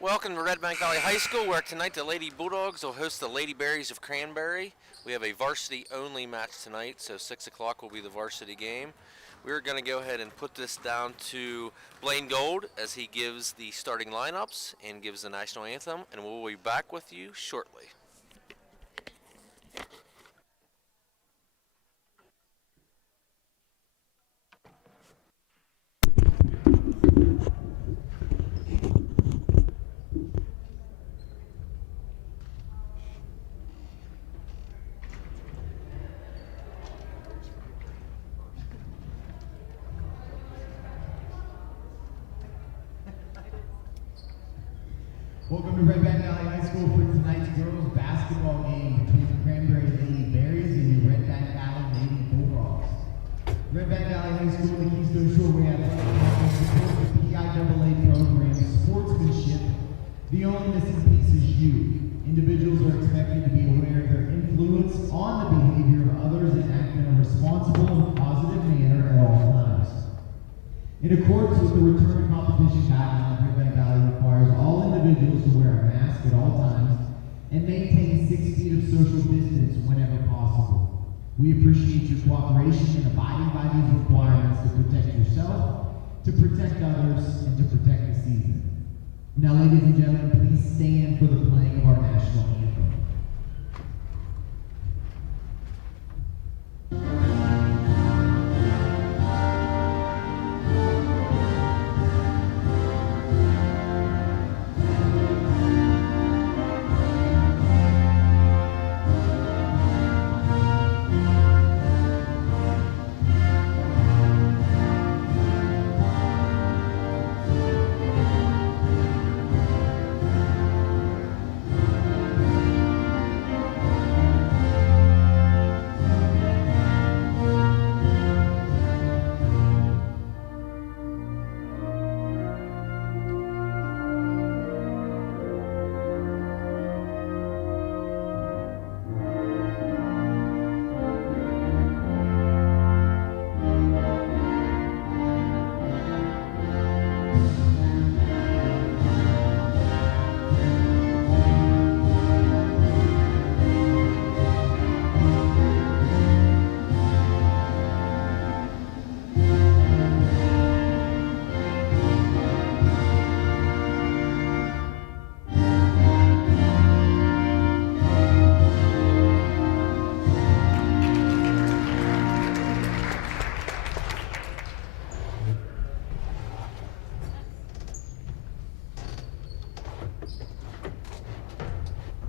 Welcome to Redbank Valley High School, where tonight the Lady Bulldogs will host the Lady Berries of Cranberry. We have a varsity-only match tonight, so 6 o'clock will be the varsity game. We're going to go ahead and put this down to Blaine Gold as he gives the starting lineups and gives the national anthem, and we'll be back with you shortly. Welcome to Redbank Valley High School for tonight's girls basketball game between the Cranberry Lady Berries and the Redbank Valley Lady Bulldogs. Redbank Valley High School and the Keystone Shore Way Athletic Conference support the PIAA program Sportsmanship. The only missing piece is you. Individuals are expected to be aware of their influence on the behavior of others and act in a responsible and positive manner at all times. In accordance with the return to competition guidelines, Redbank Valley requires all individuals to wear a mask at all times and maintain 6 feet of social distance whenever possible. We appreciate your cooperation in abiding by these requirements to protect yourself, to protect others, and to protect the season. Now, ladies and gentlemen, please stand for the playing of our national anthem.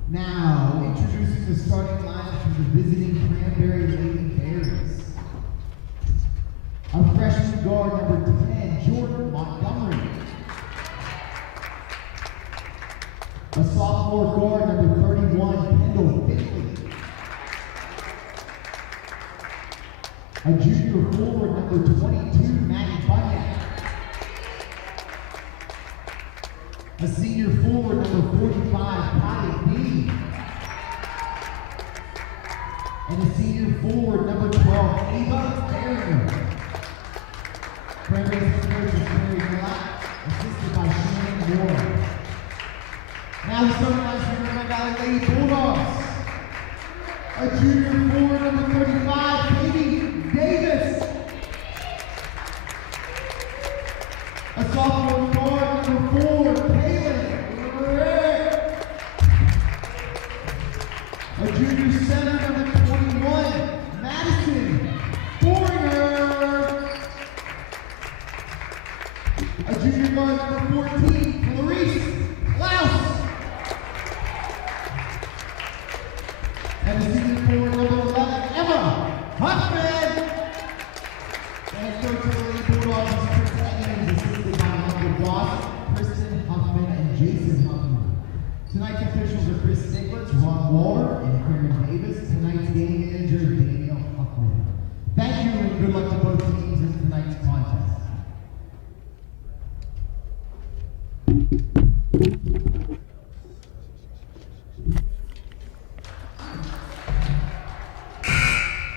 Now, introducing the starting lineup for the visiting Cranberry Lady Berries. A freshman guard, number 10, Jordan Montgomery. A sophomore guard, number 31, Kendall Finley. A junior forward, number 22, Maddie Bunyan. A senior forward, number 45, Patty B. And a senior forward, number 12, Ava Barrier. Cranberry's coach is Terry Black, assisted by Shannon Moore. Now the starting line for the Redbank Valley Lady Bulldogs. A junior forward, number 35, Katie Davis. A sophomore guard, number 4, Kaylin Rick. A junior center, number 21, Madison Boringer. A junior guard, number 14, Clarice Klaus. And a senior forward, number 11, Emma Huffman. And coach of the Lady Bulldogs is Chris Evans, assisted by Michael Goss, Kristen Huffman, and Jason Huffman. Tonight's officials are Chris Stiglitz, Ron Waller, and Karen Davis. Tonight's game manager, Daniel Huffman. Thank you, and good luck to both teams in tonight's contest.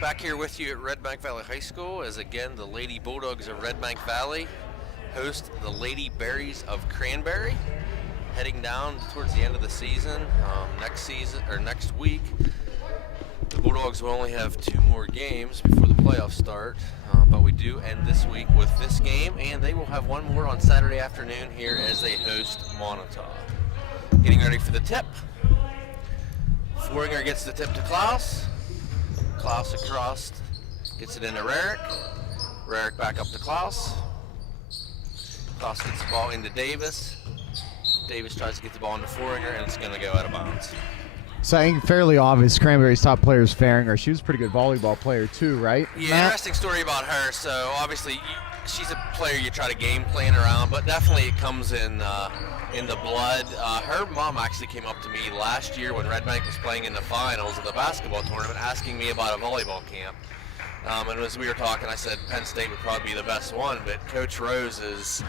Back here with you at Redbank Valley High School as again the Lady Bulldogs of Redbank Valley host the Lady Berries of Cranberry. heading down towards the end of the season. Next week, the Bulldogs will only have 2 more games before the playoffs start, but we do end this week with this game, and they will have 1 more on Saturday afternoon here as they host Montauk. Getting ready for the tip. Foringer gets the tip to Klaus. Klaus across, gets it into Rarick. Rarick back up to Klaus. Klaus gets the ball into Davis. Davis tries to get the ball into Foringer, and it's going to go out of bounds. So I think fairly obvious Cranberry's top player is Faringer. She was a pretty good volleyball player too, right? Yeah, Matt? interesting story about her. So obviously she's a player you try to game plan around, but definitely it comes in the blood. Her mom actually came up to me last year when Redbank was playing in the finals of the basketball tournament asking me about a volleyball camp. And as we were talking, I said Penn State would probably be the best one, but Coach Rose is,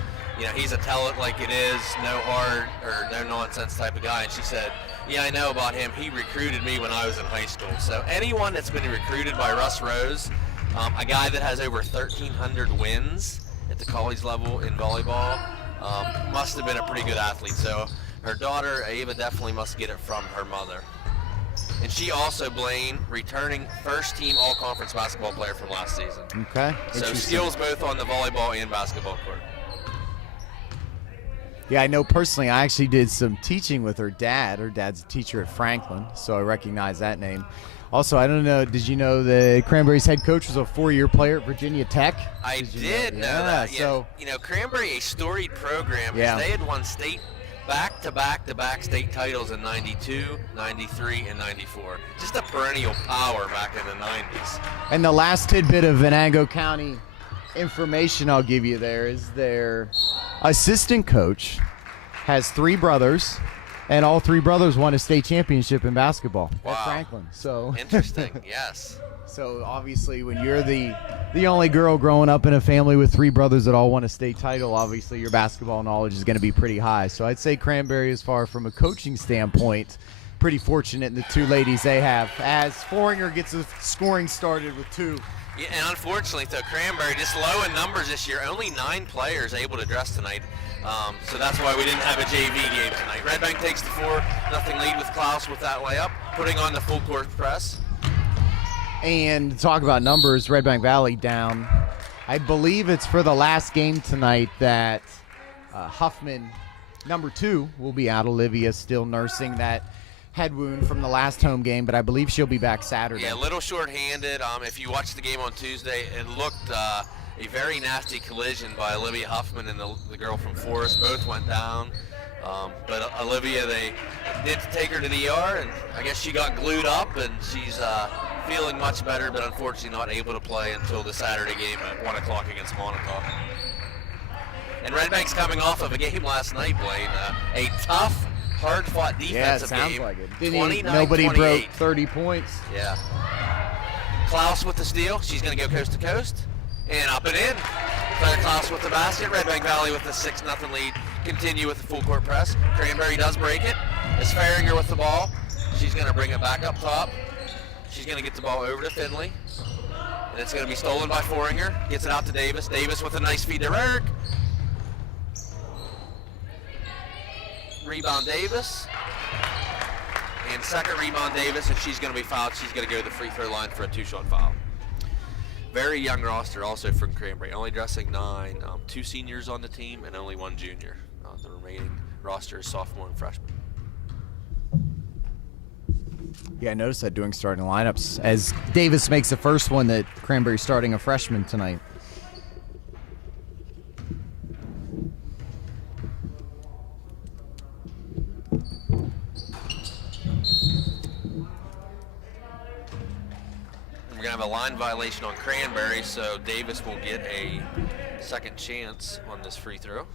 he's a tell it like it is, no hard or no nonsense type of guy. And she said, yeah, I know about him. He recruited me when I was in high school. So anyone that's been recruited by Russ Rose, a guy that has over 1,300 wins at the college level in volleyball, must have been a pretty good athlete. So her daughter, Ava, definitely must get it from her mother. And she also, Blaine, returning first-team all-conference basketball player from last season. Okay. So skills both on the volleyball and basketball court. Yeah, I know personally. I actually did some teaching with her dad. Her dad's a teacher at Franklin, so I recognize that name. Also, I don't know, did you know that Cranberry's head coach was a 4-year player at Virginia Tech? I did know that. Yeah. So, Cranberry, a storied program. Yeah. They had won state back-to-back state titles in 92, 93, and 94. Just a perennial power back in the 90s. And the last tidbit of Venango County information I'll give you there is their assistant coach has 3 brothers, and all 3 brothers won a state championship in basketball at Franklin. So interesting, yes. So obviously when you're the only girl growing up in a family with 3 brothers that all won a state title, obviously your basketball knowledge is going to be pretty high. So I'd say Cranberry, as far from a coaching standpoint, pretty fortunate in the 2 ladies they have, as Foringer gets the scoring started with 2. Yeah, and unfortunately, though, Cranberry just low in numbers this year. Only 9 players able to dress tonight. So that's why we didn't have a JV game tonight. Redbank takes the 4-0 lead with Klaus with that layup, putting on the full court press. And to talk about numbers, Redbank Valley down. I believe it's for the last game tonight that Huffman, number 2, will be out. Olivia still nursing that head wound from the last home game, but I believe she'll be back Saturday. Yeah, a little short-handed. If you watched the game on Tuesday, it looked a very nasty collision by Olivia Huffman and the girl from Forest. Both went down. But Olivia, they did take her to the ER, and I guess she got glued up, and she's feeling much better, but unfortunately not able to play until the Saturday game at 1 o'clock against Montauk. And Redbank's coming off of a game last night, Blaine. A tough, hard-fought defensive game. Yeah, it sounds like it. Nobody broke 30 points. Yeah. Klaus with the steal. She's going to go coast to coast. And up and in. Claire Klaus with the basket. Redbank Valley with the 6-0 lead. Continue with the full court press. Cranberry does break it. It's Faringer with the ball. She's going to bring it back up top. She's going to get the ball over to Finley. And it's going to be stolen by Foringer. Gets it out to Davis. Davis with a nice feed to Rarick. Rebound Davis. And second rebound Davis. If she's going to be fouled, she's going to go to the free throw line for a 2-shot foul. Very young roster also from Cranberry. Only dressing 9. 2 seniors on the team and only 1 junior. The remaining roster is sophomore and freshman. Yeah, I noticed that doing starting lineups as Davis makes the first one that Cranberry's starting a freshman tonight. We're going to have a line violation on Cranberry, so Davis will get a second chance on this free throw.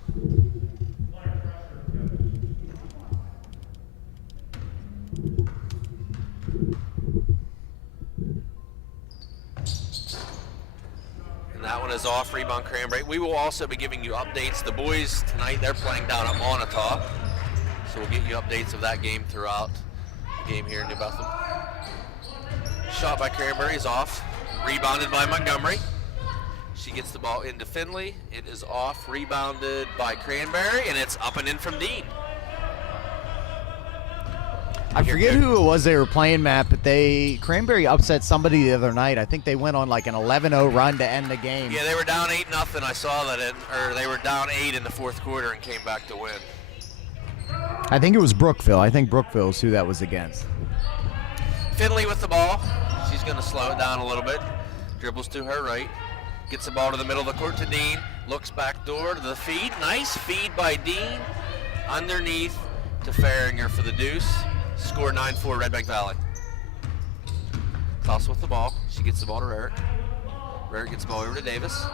And that one is off, rebound Cranberry. We will also be giving you updates. The boys tonight, they're playing down at Montauk, so we'll get you updates of that game throughout the game here in New Bethlehem. Shot by Cranberry is off. Rebounded by Montgomery. She gets the ball into Finley. It is off. Rebounded by Cranberry, and it's up and in from Dean. I forget who it was they were playing, Matt, but Cranberry upset somebody the other night. I think they went on like an 11-0 run to end the game. Yeah, they were down 8-0. I saw that, or they were down 8 in the fourth quarter and came back to win. I think it was Brookville. I think Brookville's who that was against. Finley with the ball. She's going to slow it down a little bit. Dribbles to her right. Gets the ball to the middle of the court to Dean. Looks back door to the feed. Nice feed by Dean. Underneath to Farringer for the deuce. Score 9-4 Redbank Valley. Klaus with the ball. She gets the ball to Rarick. Rarick gets the ball over to Davis.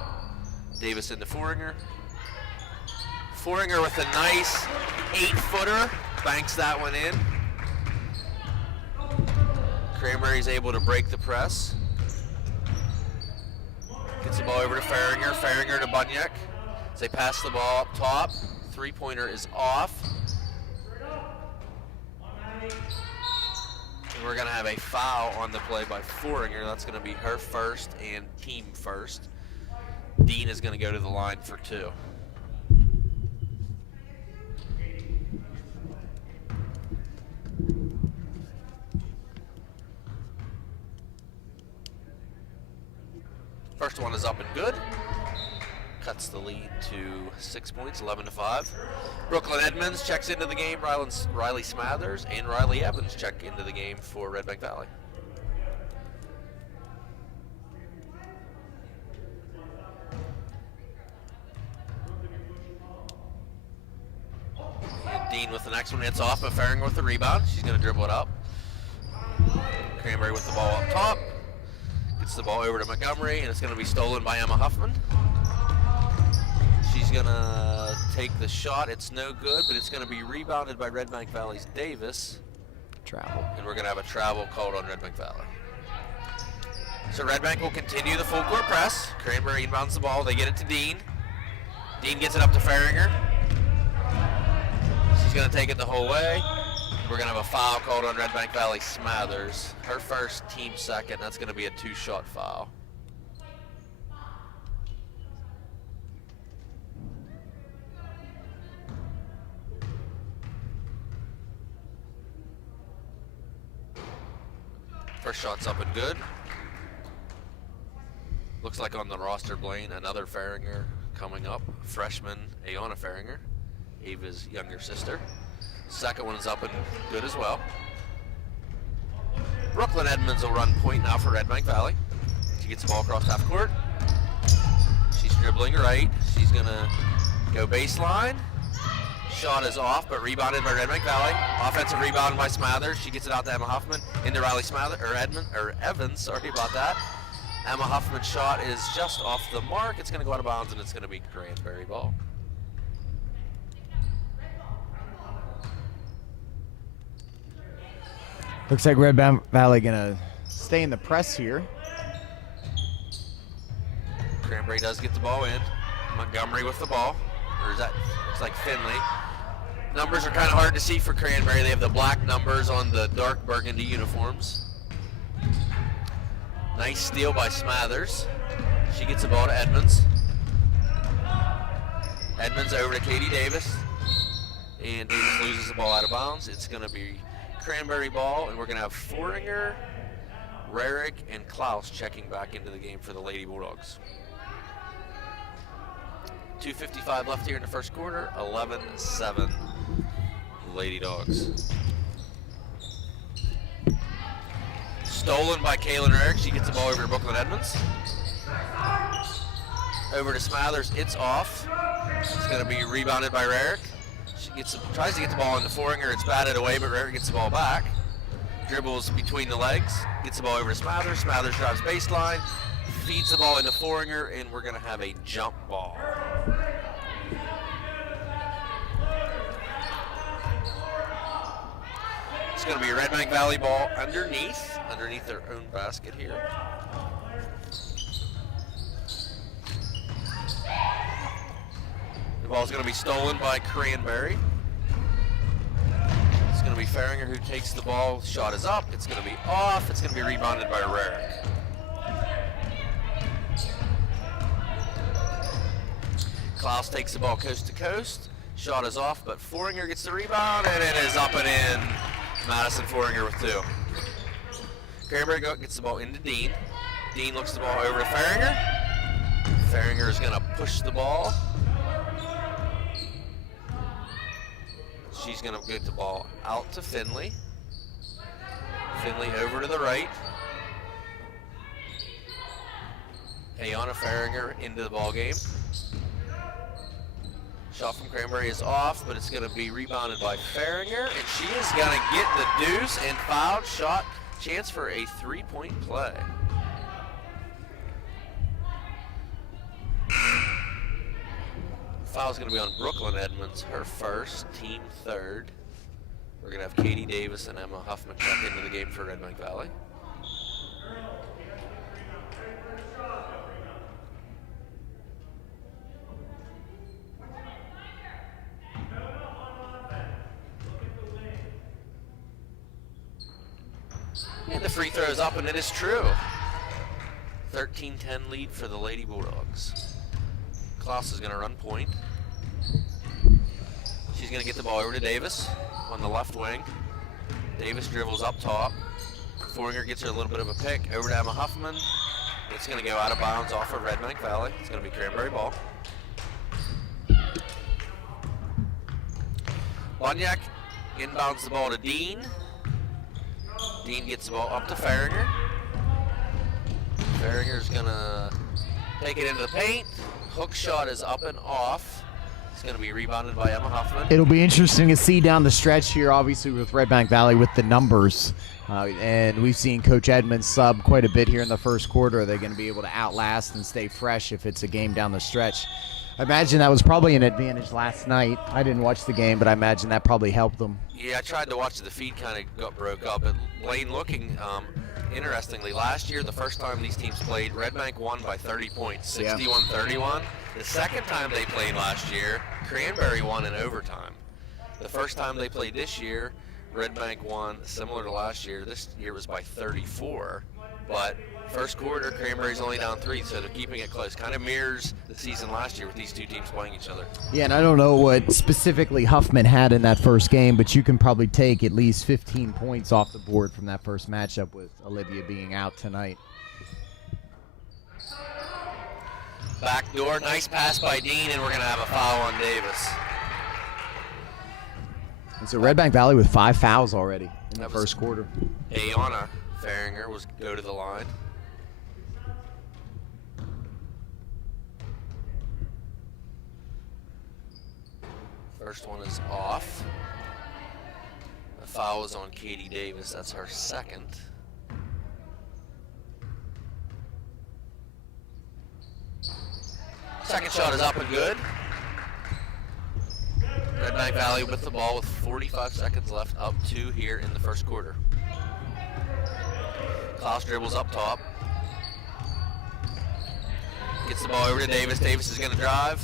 Davis into Foringer. Foringer with a nice 8-footer. Banks that one in. Cranberry's able to break the press. Gets the ball over to Farringer. Farringer to Bunyek. As they pass the ball up top. Three-pointer is off. And we're going to have a foul on the play by Foringer. That's going to be her first and team first. Dean is going to go to the line for 2. First one is up and good. Cuts the lead to 6 points, 11-5. Brooklyn Edmonds checks into the game. Riley Smathers and Riley Evans check into the game for Redbank Valley. And Dean with the next one. It's off, but Farringer with the rebound. She's going to dribble it up. Cranberry with the ball up top. Gets the ball over to Montgomery, and it's going to be stolen by Emma Huffman. She's going to take the shot. It's no good, but it's going to be rebounded by Redbank Valley's Davis. Travel. And we're going to have a travel called on Redbank Valley. So Redbank will continue the full court press. Cranberry inbounds the ball. They get it to Dean. Dean gets it up to Farringer. She's going to take it the whole way. We're going to have a foul called on Redbank Valley Smathers. Her first, team second. That's going to be a 2-shot foul. First shot's up and good. Looks like on the roster, Blaine, another Farringer coming up. Freshman Ayanna Farringer, Ava's younger sister. Second one is up and good as well. Brooklyn Edmonds will run point now for Redbank Valley. She gets the ball across half court. She's dribbling right. She's gonna go baseline. Shot is off, but rebounded by Redbank Valley. Offensive rebound by Smathers. She gets it out to Emma Huffman. Into Riley Evans, sorry about that. Emma Huffman's shot is just off the mark. It's gonna go out of bounds, and it's gonna be Cranberry ball. Looks like Redbank Valley gonna stay in the press here. Cranberry does get the ball in. Montgomery with the ball. Or is that, looks like Finley. Numbers are kind of hard to see for Cranberry. They have the black numbers on the dark burgundy uniforms. Nice steal by Smathers. She gets the ball to Edmonds. Edmonds over to Katie Davis. And Davis loses the ball out of bounds. It's going to be Cranberry ball, and we're going to have Foringer, Rarick, and Klaus checking back into the game for the Lady Bulldogs. 2:55 left here in the first quarter, 11-7 Lady Dogs. Stolen by Kaylin Rarick. She gets the ball over to Brooklyn Edmonds. Over to Smathers, it's off. It's going to be rebounded by Rarick. She tries to get the ball into Foringer. It's batted away, but Rarick gets the ball back. Dribbles between the legs. Gets the ball over to Smathers. Smathers drives baseline. Feeds the ball into Foringer, and we're going to have a jump ball. It's going to be a Redbank Valley ball underneath their own basket here. The ball's going to be stolen by Cranberry. It's going to be Farringer who takes the ball. Shot is up. It's going to be off. It's going to be rebounded by Rarick. Klaus takes the ball coast to coast. Shot is off, but Foringer gets the rebound, and it is up and in Madison Foringer with 2. Cranberry gets the ball into Dean. Dean looks the ball over to Faringer. Faringer is going to push the ball. She's going to get the ball out to Finley. Finley over to the right. Ayana Faringer into the ball game. Shot from Cranberry is off, but it's going to be rebounded by Faringer, and she is going to get the deuce and fouled. Shot, chance for a 3-point play. Foul's going to be on Brooklyn Edmonds, her first, team third. We're going to have Katie Davis and Emma Huffman check into the game for Redbank Valley. And the free throw is up, and it is true. 13-10 lead for the Lady Bulldogs. Klaus is going to run point. She's going to get the ball over to Davis on the left wing. Davis dribbles up top. Foringer gets her a little bit of a pick. Over to Emma Huffman. It's going to go out of bounds off of Redbank Valley. It's going to be Cranberry ball. Bonyak inbounds the ball to Dean. Dean gets the ball up to Faringer. Faringer's going to take it into the paint. Hook shot is up and off. It's going to be rebounded by Emma Huffman. It'll be interesting to see down the stretch here, obviously, with Redbank Valley with the numbers. And we've seen Coach Edmonds sub quite a bit here in the first quarter. Are they going to be able to outlast and stay fresh if it's a game down the stretch? I imagine that was probably an advantage last night. I didn't watch the game, but I imagine that probably helped them. Yeah, I tried to watch the feed, kind of got broke up. But Blaine looking, interestingly, last year, the first time these teams played, Redbank won by 30 points, 61-31. The second time they played last year, Cranberry won in overtime. The first time they played this year, Redbank won similar to last year. This year was by 34. But first quarter, Cranberry's only down 3, so they're keeping it close. Kind of mirrors the season last year with these two teams playing each other. Yeah, and I don't know what specifically Huffman had in that first game, but you can probably take at least 15 points off the board from that first matchup with Olivia being out tonight. Backdoor, nice pass by Dean, and we're going to have a foul on Davis. And so Redbank Valley with 5 fouls already in the first quarter. Ayana Faringer was go to the line. First one is off. The foul is on Katie Davis. That's her second. Second shot is up and good. Redbank Valley with the ball with 45 seconds left, up 2 here in the first quarter. Klaus dribbles up top. Gets the ball over to Davis. Davis is going to drive.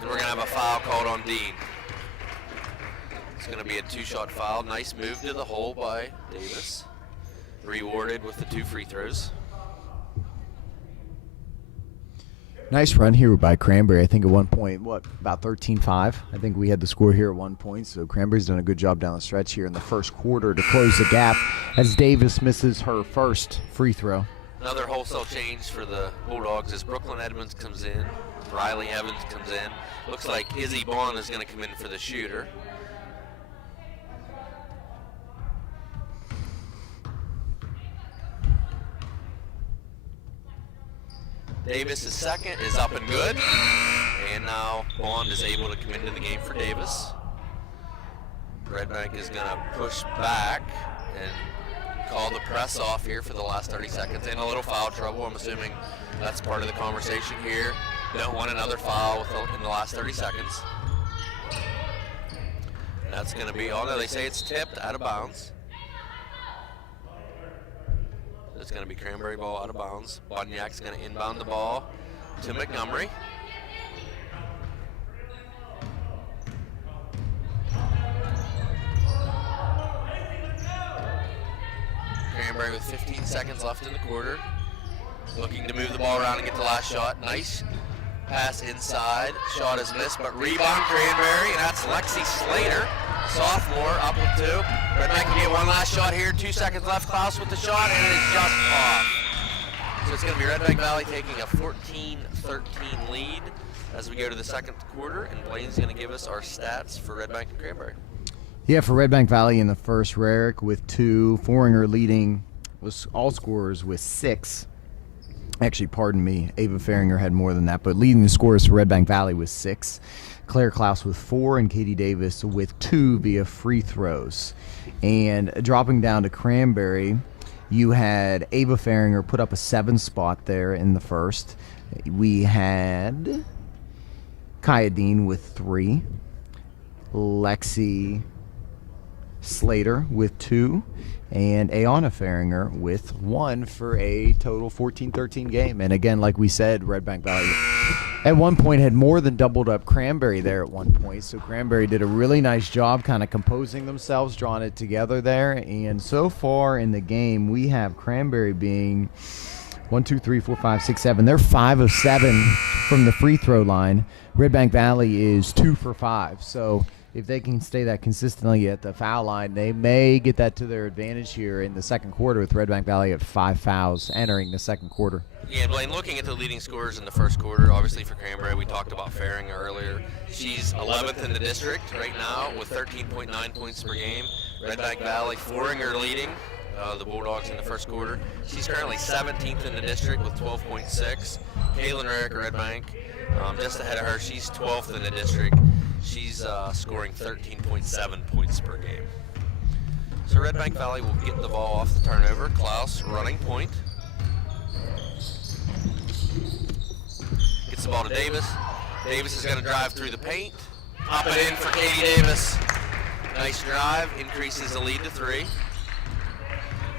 And we're going to have a foul called on Dean. It's going to be a 2-shot foul. Nice move to the hole by Davis. Rewarded with the 2 free throws. Nice run here by Cranberry. I think at one point, about 13-5? I think we had the score here at one point. So Cranberry's done a good job down the stretch here in the first quarter to close the gap as Davis misses her first free throw. Another wholesale change for the Bulldogs as Brooklyn Edmonds comes in. Riley Evans comes in. Looks like Izzy Bond is going to come in for the shooter. Davis' second is up and good. And now Bond is able to come into the game for Davis. Redbank is going to push back and call the press off here for the last 30 seconds. In a little foul trouble. I'm assuming that's part of the conversation here. Don't want another foul in the last 30 seconds. And that's going to be, although they say it's tipped, out of bounds. It's going to be Cranberry ball out of bounds. Bonyak's going to inbound the ball to Montgomery. Cranberry with 15 seconds left in the quarter. Looking to move the ball around and get the last shot. Nice pass inside. Shot is missed, but rebound Cranberry, and that's Lexi Slater. Sophomore up with 2. Redbank can get one last shot here. 2 seconds left. Klaus with the shot, and it is just off. So it's going to be Redbank Valley taking a 14-13 lead as we go to the second quarter, and Blaine's going to give us our stats for Redbank and Cranberry. Yeah, for Redbank Valley in the first, Rarick with 2, Foringer leading was all scorers with 6. Actually, pardon me, Ava Faringer had more than that, but leading the scorers for Redbank Valley was 6. Claire Klaus with 4 and Katie Davis with 2 via free throws. And dropping down to Cranberry, you had Ava Faringer put up a 7 spot there in the first. We had Kaya Dean with 3. Lexi Slater with 2. And Ayana Faringer with 1 for a total 14-13 game. And again, like we said, Redbank Valley at one point had more than doubled up Cranberry there at one point. So Cranberry did a really nice job kind of composing themselves, drawing it together there. And so far in the game, we have Cranberry being 1, 2, 3, 4, 5, 6, 7. They're 5 of 7 from the free throw line. Redbank Valley is 2 for 5. So if they can stay that consistently at the foul line, they may get that to their advantage here in the second quarter with Redbank Valley at 5 fouls entering the second quarter. Yeah, Blaine, looking at the leading scorers in the first quarter, obviously for Cranberry, we talked about Faringer earlier. She's 11th in the district right now with 13.9 points per game. Redbank Valley, Foringer leading the Bulldogs in the first quarter. She's currently 17th in the district with 12.6. Kaylin Rarick, Redbank, just ahead of her. She's 12th in the district. She's scoring 13.7 points per game. So Redbank Valley will get the ball off the turnover. Klaus running point. Gets the ball to Davis. Davis is going to drive through the paint. Pop it in for Katie Davis. Nice drive. Increases the lead to 3.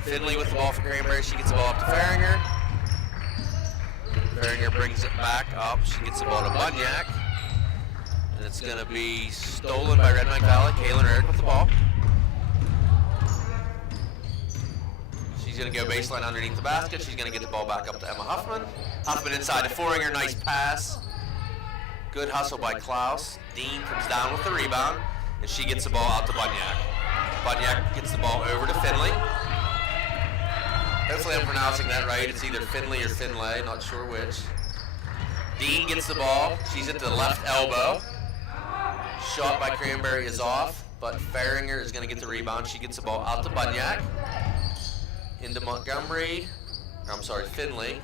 Finley with the ball for Cranberry. She gets the ball up to Faringer. Faringer brings it back up. She gets the ball to Bunyak. And it's going to be stolen by Redbank Valley. Kaylin Rarick with the ball. She's going to go baseline underneath the basket. She's going to get the ball back up to Emma Huffman. Huffman inside to Foringer. Nice pass. Good hustle by Klaus. Dean comes down with the rebound, and she gets the ball out to Bunyak. Bunyak gets the ball over to Finley. Hopefully I'm pronouncing that right. It's either Finley or Finlay, not sure which. Dean gets the ball. She's at the left elbow. Shot by Cranberry is off, but Faringer is going to get the rebound. She gets the ball out to Bunyak. Into Montgomery. I'm sorry, Finley.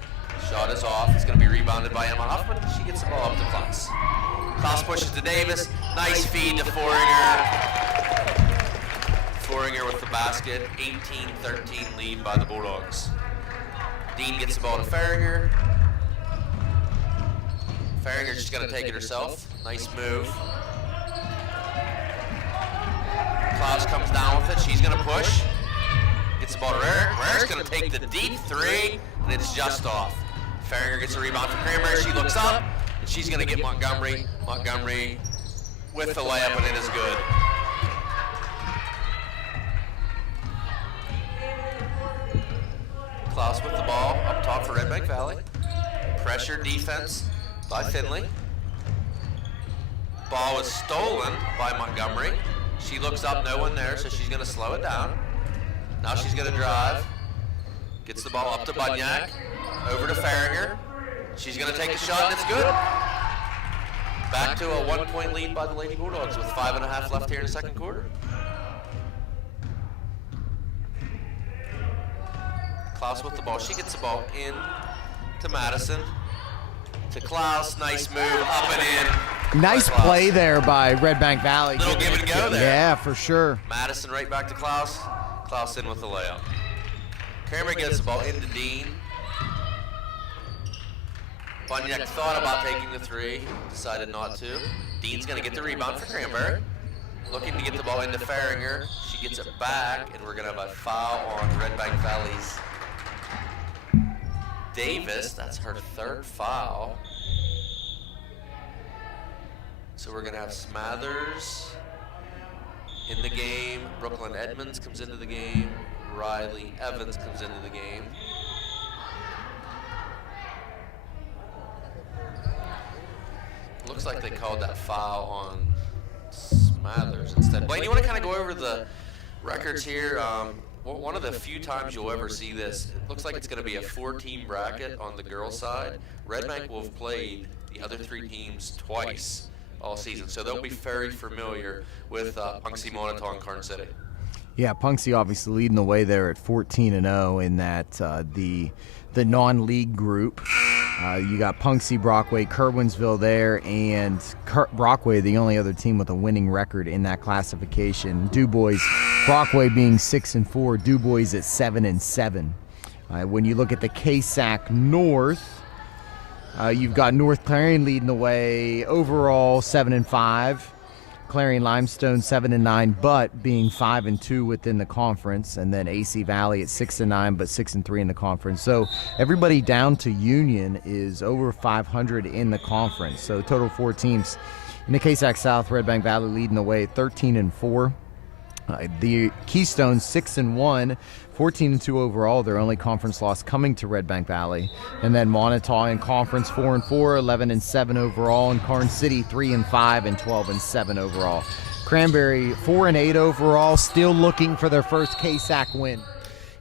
Shot is off. It's going to be rebounded by Emma Huffman. She gets the ball up to Klaus. Klaus pushes to Davis. Nice feed to Foringer. Foringer with the basket. 18-13 lead by the Bulldogs. Dean gets the ball to Faringer. Faringer's just going to take it herself. Nice move. Klaus comes down with it. She's going to push. Gets the ball to Rarick. Rarick's going to take the deep 3, and it's just off. Faringer gets a rebound from Cranberry. She looks up, and she's going to get Montgomery. Montgomery with the layup, and it is good. Klaus with the ball up top for Redbank Valley. Pressure defense by Finley. Ball is stolen by Montgomery. She looks up, no one there, so she's going to slow it down. Now she's going to drive. Gets the ball up to Bunyak. Over to Faringer. She's going to take a shot, and it's good. Back to a 1-point lead by the Lady Bulldogs with 5.5 left here in the second quarter. Klaus with the ball. She gets the ball in to Madison. To Klaus. Nice move. Up and in. Nice play there by Redbank Valley. Little give and go there. Yeah, for sure. Madison right back to Klaus. Klaus in with the layup. Cranberry gets the ball into Dean. Bunyak thought about taking the 3, decided not to. Dean's going to get the rebound for Cranberry. Looking to get the ball into Faringer. She gets it back, and we're going to have a foul on Redbank Valley's Davis. That's her 3rd foul. So we're going to have Smathers in the game. Brooklyn Edmonds comes into the game. Riley Evans comes into the game. Looks like they called that foul on Smathers instead. Blaine, you want to kind of go over the records here? One of the few times you'll ever see this, it looks like it's going to be a 4-team bracket on the girls' side. Redbank will have played the other 3 teams twice all season, so they'll be very familiar with Punxsutawney, Montauk, and Karn City. Yeah, Punxsutawney obviously leading the way there at 14-0 in that the non-league group. You got Punxsutawney, Brockway, Kerwinsville there, and Brockway, the only other team with a winning record in that classification. DuBois, Brockway being 6-4, DuBois at 7-7. When you look at the KSAC North, you've got North Clarion leading the way overall 7-5. Clarion Limestone 7-9, but being 5-2 within the conference, and then AC Valley at 6-9, but 6-3 in the conference. So everybody down to Union is over 500 in the conference. So total 4 teams. In the KSAC South, Redbank Valley leading the way 13-4. The Keystone 6-1, 14-2 overall. Their only conference loss coming to Redbank Valley. And then Montauk in conference 4-4, 11-7 overall. And Karn City 3-5 and 12-7 overall. Cranberry 4-8 overall, still looking for their first KSAC win.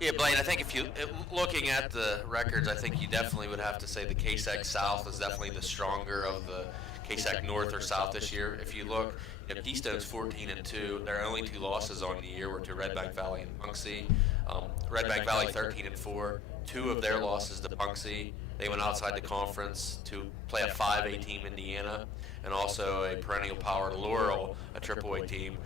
Yeah, Blaine, I think if you looking at the records, I think you definitely would have to say the KSAC South is definitely the stronger of the KSAC North or South this year. If you look, Keystone's 14-2. Their only 2 losses on the year were to Redbank Valley and Punxsutawney. Redbank Valley 13-4. 2 of their losses to Punxsutawney. They went outside the conference to play a 5A team, Indiana, and also a perennial power Laurel, a AAA team,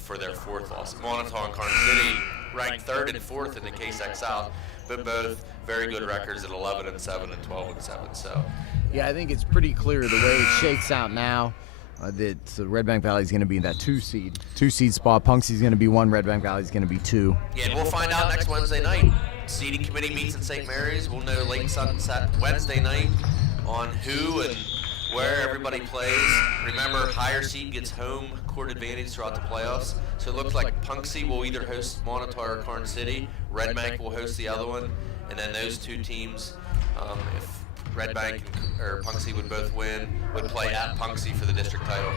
for their 4th loss. Montauk and Karn City ranked 3rd and 4th in the KSAC South, but both very good records at 11-7 and 12-7. So, yeah, I think it's pretty clear the way it shakes out now. That Redbank Valley is going to be that 2 seed spot. Punxsutawney is going to be 1. Redbank Valley is going to be 2. Yeah, and we'll find out next Wednesday night. Seeding committee meets in St. Mary's. We'll know late Sunset Wednesday night on who and where everybody plays. Remember, higher seed gets home court advantage throughout the playoffs. So it looks like Punxsutawney will either host Montauk or Karn City. Redbank will host the other one, and then those 2 teams, if Redbank or Punxsutawney would both win, would play at Punxsutawney for the district title.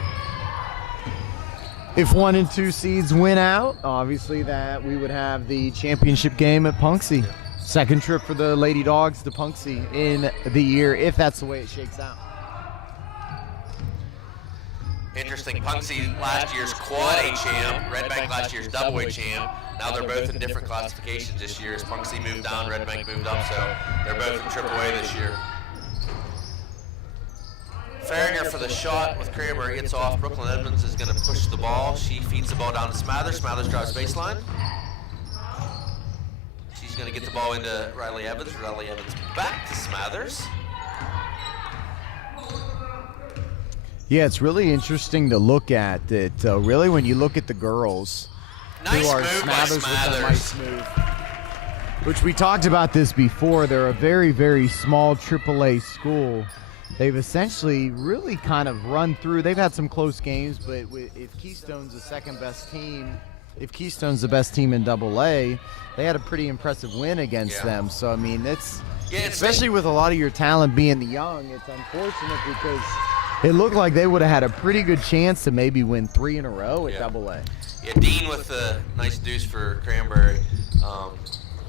If 1 and 2 seeds win out, obviously that we would have the championship game at Punxsutawney. Second trip for the Lady Dogs to Punxsutawney in the year, if that's the way it shakes out. Interesting. Punxsutawney last year's Quad A champ, Redbank last year's Double A champ. Now they're both in different classifications this year. As Punxsutawney moved down, Redbank moved up, so they're both in AAA this year. Farringer for the shot with Cranberry. It's off. Brooklyn Edmonds is going to push the ball. She feeds the ball down to Smathers. Smathers drives baseline. She's going to get the ball into Riley Evans. Riley Evans back to Smathers. Yeah, it's really interesting to look at that. Really, when you look at the girls, Nice who are move by Smathers with a Smathers. nice move. Which we talked about this before. They're a very, very small AAA school. They've essentially really kind of run through. They've had some close games, but if Keystone's the second best team, if Keystone's the best team in AA, they had a pretty impressive win against them. So, I mean, it's especially with a lot of your talent being the young, it's unfortunate because it looked like they would have had a pretty good chance to maybe win 3 in a row at AA. Yeah, Dean with the nice deuce for Cranberry.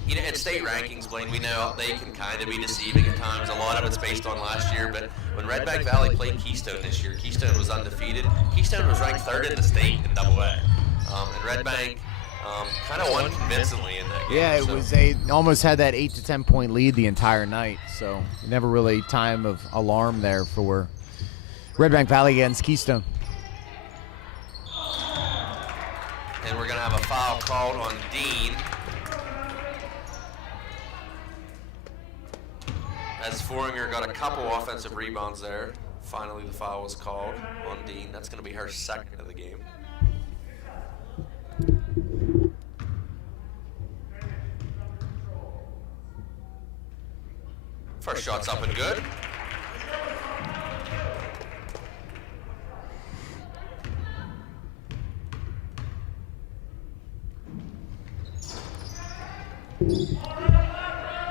In state rankings, Blaine, we know they can kind of be deceiving at times. A lot of it's based on last year, but when Redbank Valley played Keystone this year, Keystone was undefeated. Keystone was ranked 3rd in the state in AA. And Redbank kind of won convincingly in that game. Yeah, it was. They almost had that 8 to 10 point lead the entire night, so never really time of alarm there for Redbank Valley against Keystone. And we're going to have a foul called on Dean. As Foringer got a couple offensive rebounds there. Finally, the foul was called on Dean. That's going to be her 2nd of the game. First shot's up and good.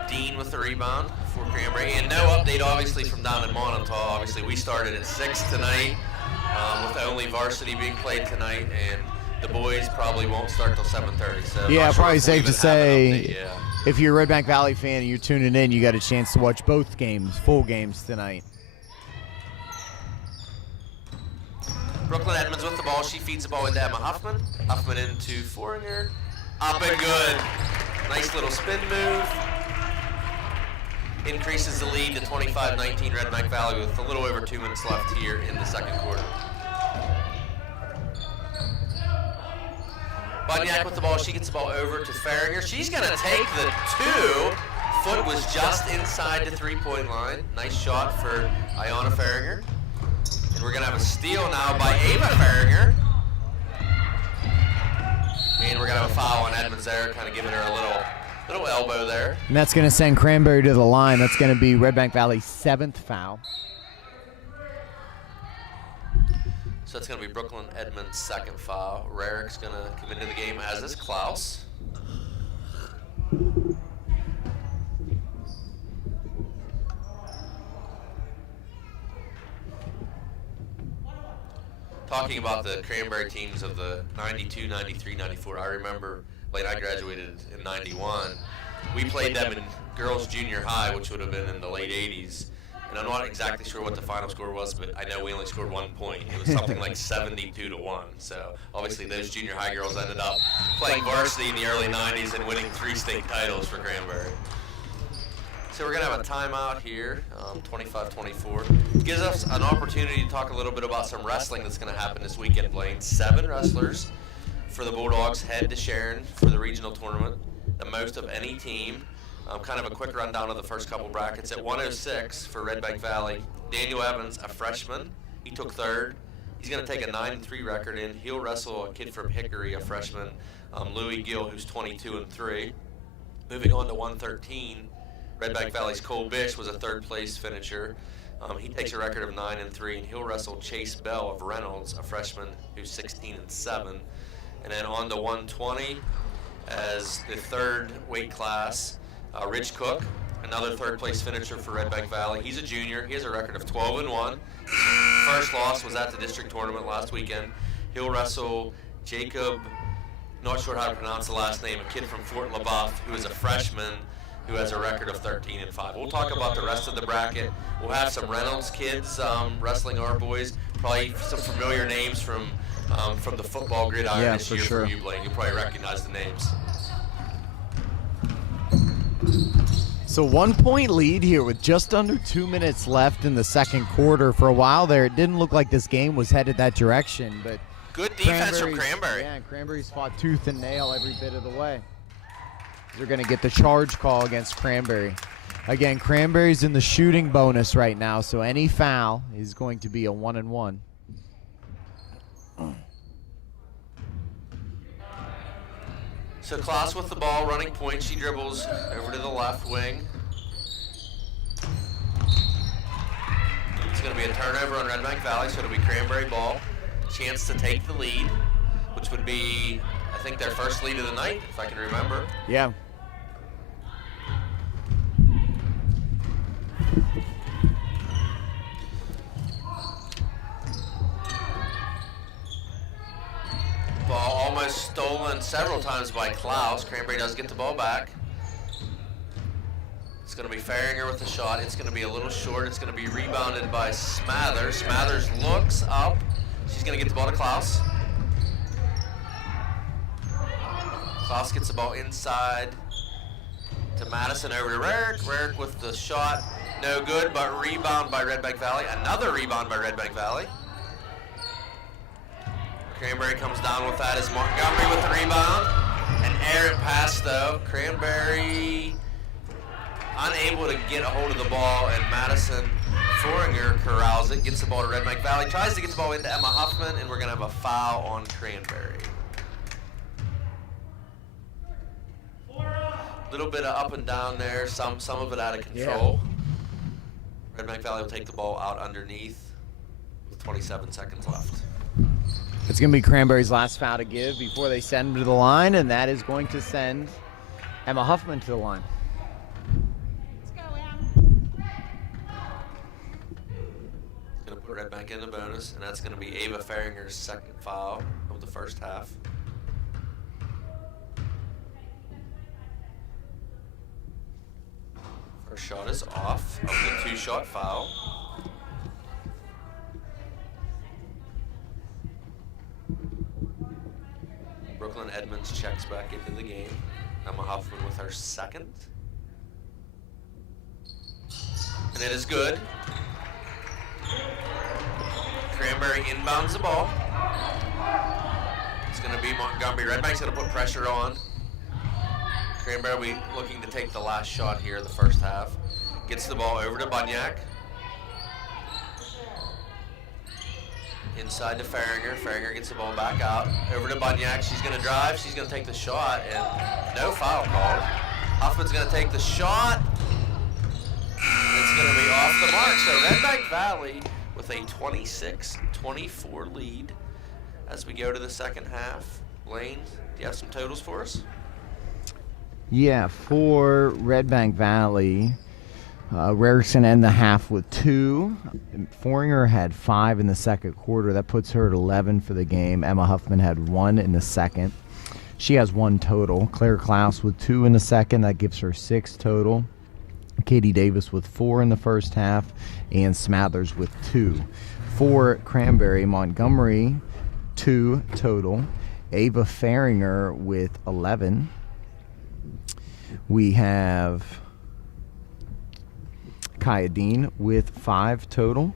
Dean with the rebound for Cranberry. And no update, obviously, from down in Montauk. Obviously, we started at 6 tonight with only only varsity being played tonight, and the boys probably won't start till 7:30. So Yeah, not sure probably if we'll safe to even have an say update, yeah. if you're a Red Bank Valley fan and you're tuning in, you got a chance to watch both games, full games tonight. Brooklyn Edmonds with the ball. She feeds the ball into Emma Huffman. Huffman into Foringer. Up and good. Nice little spin move. Increases the lead to 25-19 Redbank Valley with a little over 2 minutes left here in the second quarter. Bunyak with the ball. She gets the ball over to Farringer. She's going to take the 2. Foot was just inside the three-point line. Nice shot for Ayana Farringer. And we're going to have a steal now by Ava Farringer. And we're going to have a foul on Edmonds there, kind of giving her a little elbow there. And that's going to send Cranberry to the line. That's going to be Red Bank Valley's 7th foul. So it's going to be Brooklyn Edmonds' 2nd foul. Rarick's going to come into the game, as is Klaus. Talking about the Cranberry teams of the 92, 93, 94, I remember, Blaine, I graduated in 91. We played them in girls junior high, which would have been in the late 80s. And I'm not exactly sure what the final score was, but I know we only scored 1 point. It was something like 72-1. So obviously those junior high girls ended up playing varsity in the early 90s and winning 3 state titles for Cranberry. So we're going to have a timeout here, 25-24. Gives us an opportunity to talk a little bit about some wrestling that's going to happen this weekend, Blaine. 7 wrestlers for the Bulldogs head to Sharon for the regional tournament, the most of any team. Kind of a quick rundown of the first couple brackets. At 106 for Red Bank Valley, Daniel Evans, a freshman. He took 3rd. He's going to take a 9-3 record in. He'll wrestle a kid from Hickory, a freshman, Louis Gill, who's 22-3. Moving on to 113. Red Bank Valley's Cole Bish was a 3rd place finisher. He takes a record of 9-3, and he'll wrestle Chase Bell of Reynolds, a freshman who's 16-7. And then on to 120 as the 3rd weight class, Rich Cook, another 3rd place finisher for Red Bank Valley. He's a junior. He has a record of 12-1. His first loss was at the district tournament last weekend. He'll wrestle Jacob, not sure how to pronounce the last name, a kid from Fort LaBeouf who is a freshman who has a record of 13-5. We'll talk about the rest of the bracket. We'll have some Reynolds kids wrestling our boys. Probably some familiar names from the football gridiron this year for you, Blaine. You'll probably recognize the names. So 1 point lead here with just under 2 minutes left in the second quarter. For a while there, it didn't look like this game was headed that direction, but good defense from Cranberry. Yeah, Cranberry's fought tooth and nail every bit of the way. They're going to get the charge call against Cranberry. Again, Cranberry's in the shooting bonus right now, so any foul is going to be a 1-and-1. So Klaus with the ball, running point. She dribbles over to the left wing. It's going to be a turnover on Red Bank Valley, so it'll be Cranberry ball. Chance to take the lead, which would be, I think, their first lead of the night, if I can remember. Yeah. Ball almost stolen several times by Klaus. Cranberry does get the ball back. It's going to be Farringer with the shot. It's going to be a little short. It's going to be rebounded by Smathers. Smathers looks up. She's going to get the ball to Klaus. Klaus gets the ball inside to Madison, over to Rarick. Rarick with the shot. No good, but rebound by Red Bank Valley. Another rebound by Red Bank Valley. Cranberry comes down with that as Montgomery with the rebound. An errant pass, though. Cranberry unable to get a hold of the ball, and Madison Foringer corrals it, gets the ball to Red Bank Valley, tries to get the ball into Emma Huffman, and we're going to have a foul on Cranberry. A little bit of up and down there, some of it out of control. Yeah. Red Bank Valley will take the ball out underneath with 27 seconds left. It's going to be Cranberry's last foul to give before they send him to the line, and that is going to send Emma Huffman to the line. Going to put Red Bank back into bonus, and that's going to be Ava Farringer's second foul of the first half. First shot is off of the 2-shot foul. Brooklyn Edmonds checks back into the game. Emma Huffman with her second. And it is good. Cranberry inbounds the ball. It's going to be Montgomery. Redbank's going to put pressure on. Cranberry will be looking to take the last shot here in the first half. Gets the ball over to Bunyak. Inside to Farringer. Farringer gets the ball back out. Over to Bunyak. She's going to drive. She's going to take the shot, and no foul called. Huffman's going to take the shot. It's going to be off the mark. So Redbank Valley with a 26-24 lead as we go to the second half. Blaine, do you have some totals for us? Yeah, for Redbank Valley, Rarickson ended the half with 2. Foringer had 5 in the second quarter. That puts her at 11 for the game. Emma Huffman had 1 in the second. She has 1 total. Claire Klaus with 2 in the second. That gives her 6 total. Katie Davis with 4 in the first half. And Smathers with 2. For Cranberry, Montgomery, 2 total. Ava Farringer with 11. We have Kaya Dean with 5 total.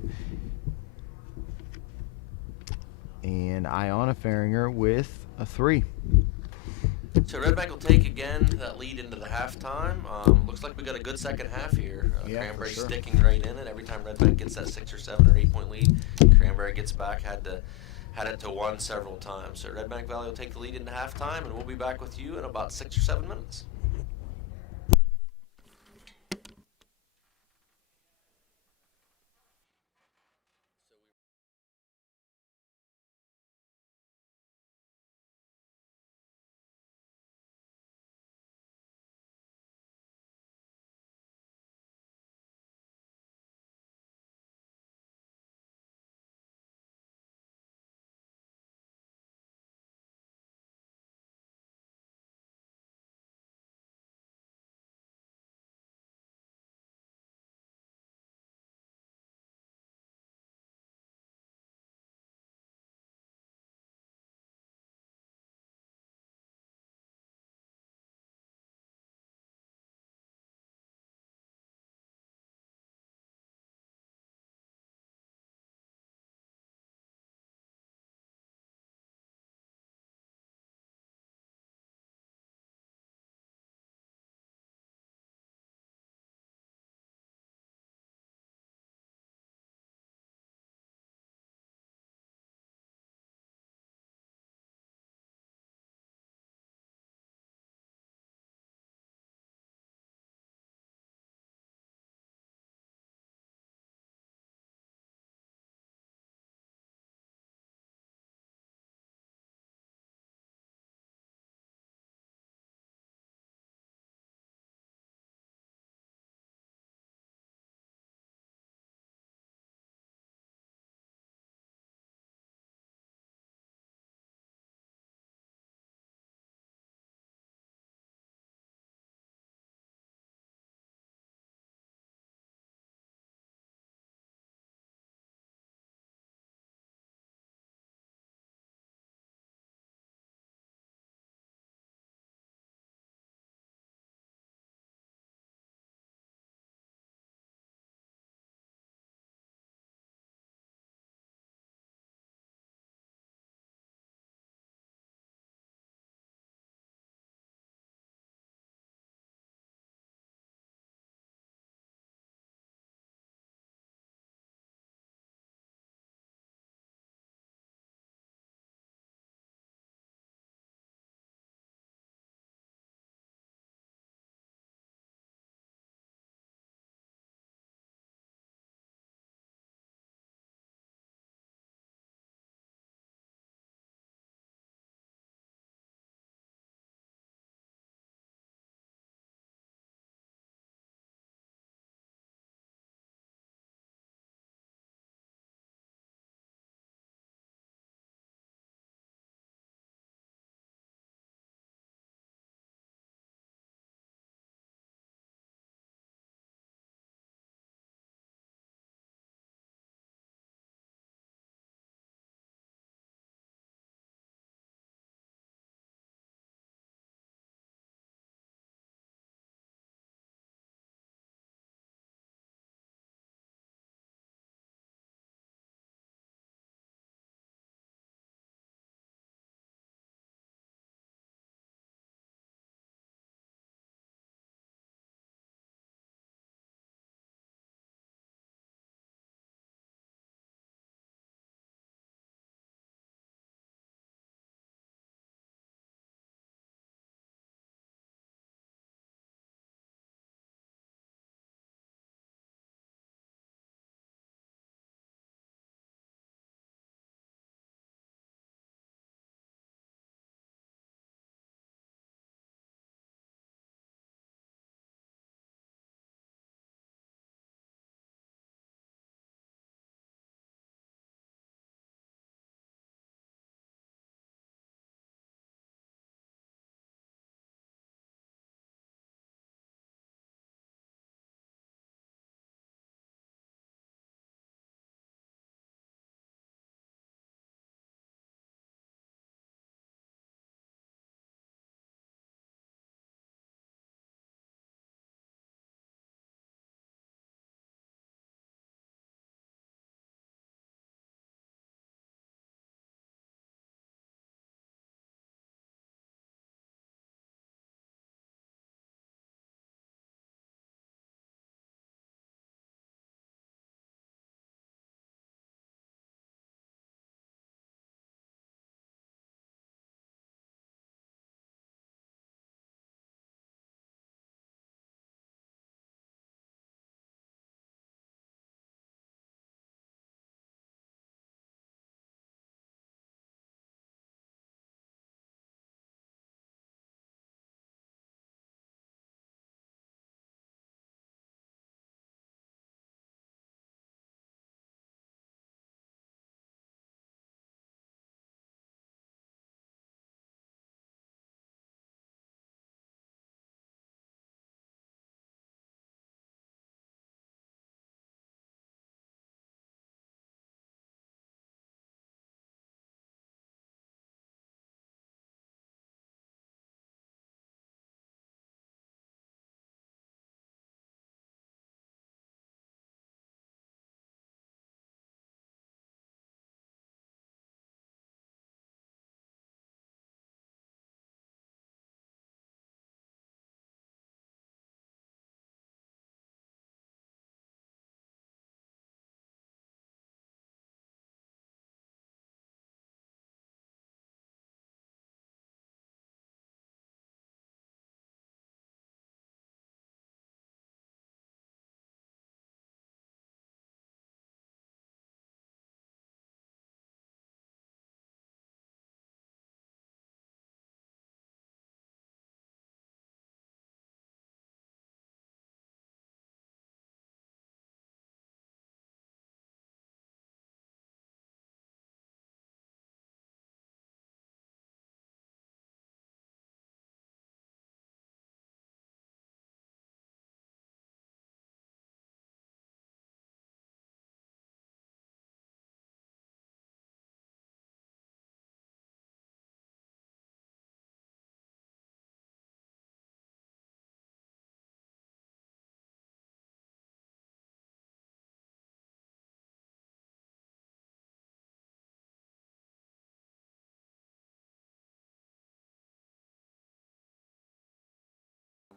And Iona Farringer with a 3. So Redbank will take again that lead into the halftime. Looks like we got a good second half here. Cranberry for sure. sticking right in it. Every time Redbank gets that 6 or 7 or 8 point lead, Cranberry gets back, had it to 1 several times. So Redbank Valley will take the lead into halftime, and we'll be back with you in about 6 or 7 minutes.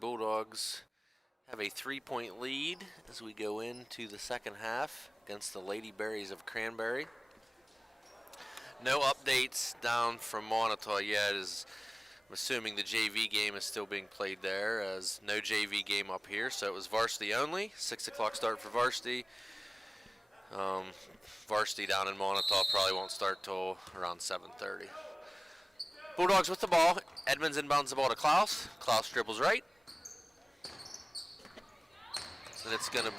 Bulldogs have a 3-point lead as we go into the second half against the Lady Berries of Cranberry. No updates down from Montauk yet, as I'm assuming the JV game is still being played there, as no JV game up here, so it was varsity only. 6 o'clock start for varsity. Varsity down in Montauk probably won't start till around 7:30. Bulldogs with the ball. Edmonds inbounds the ball to Klaus. Klaus dribbles right. And it's going to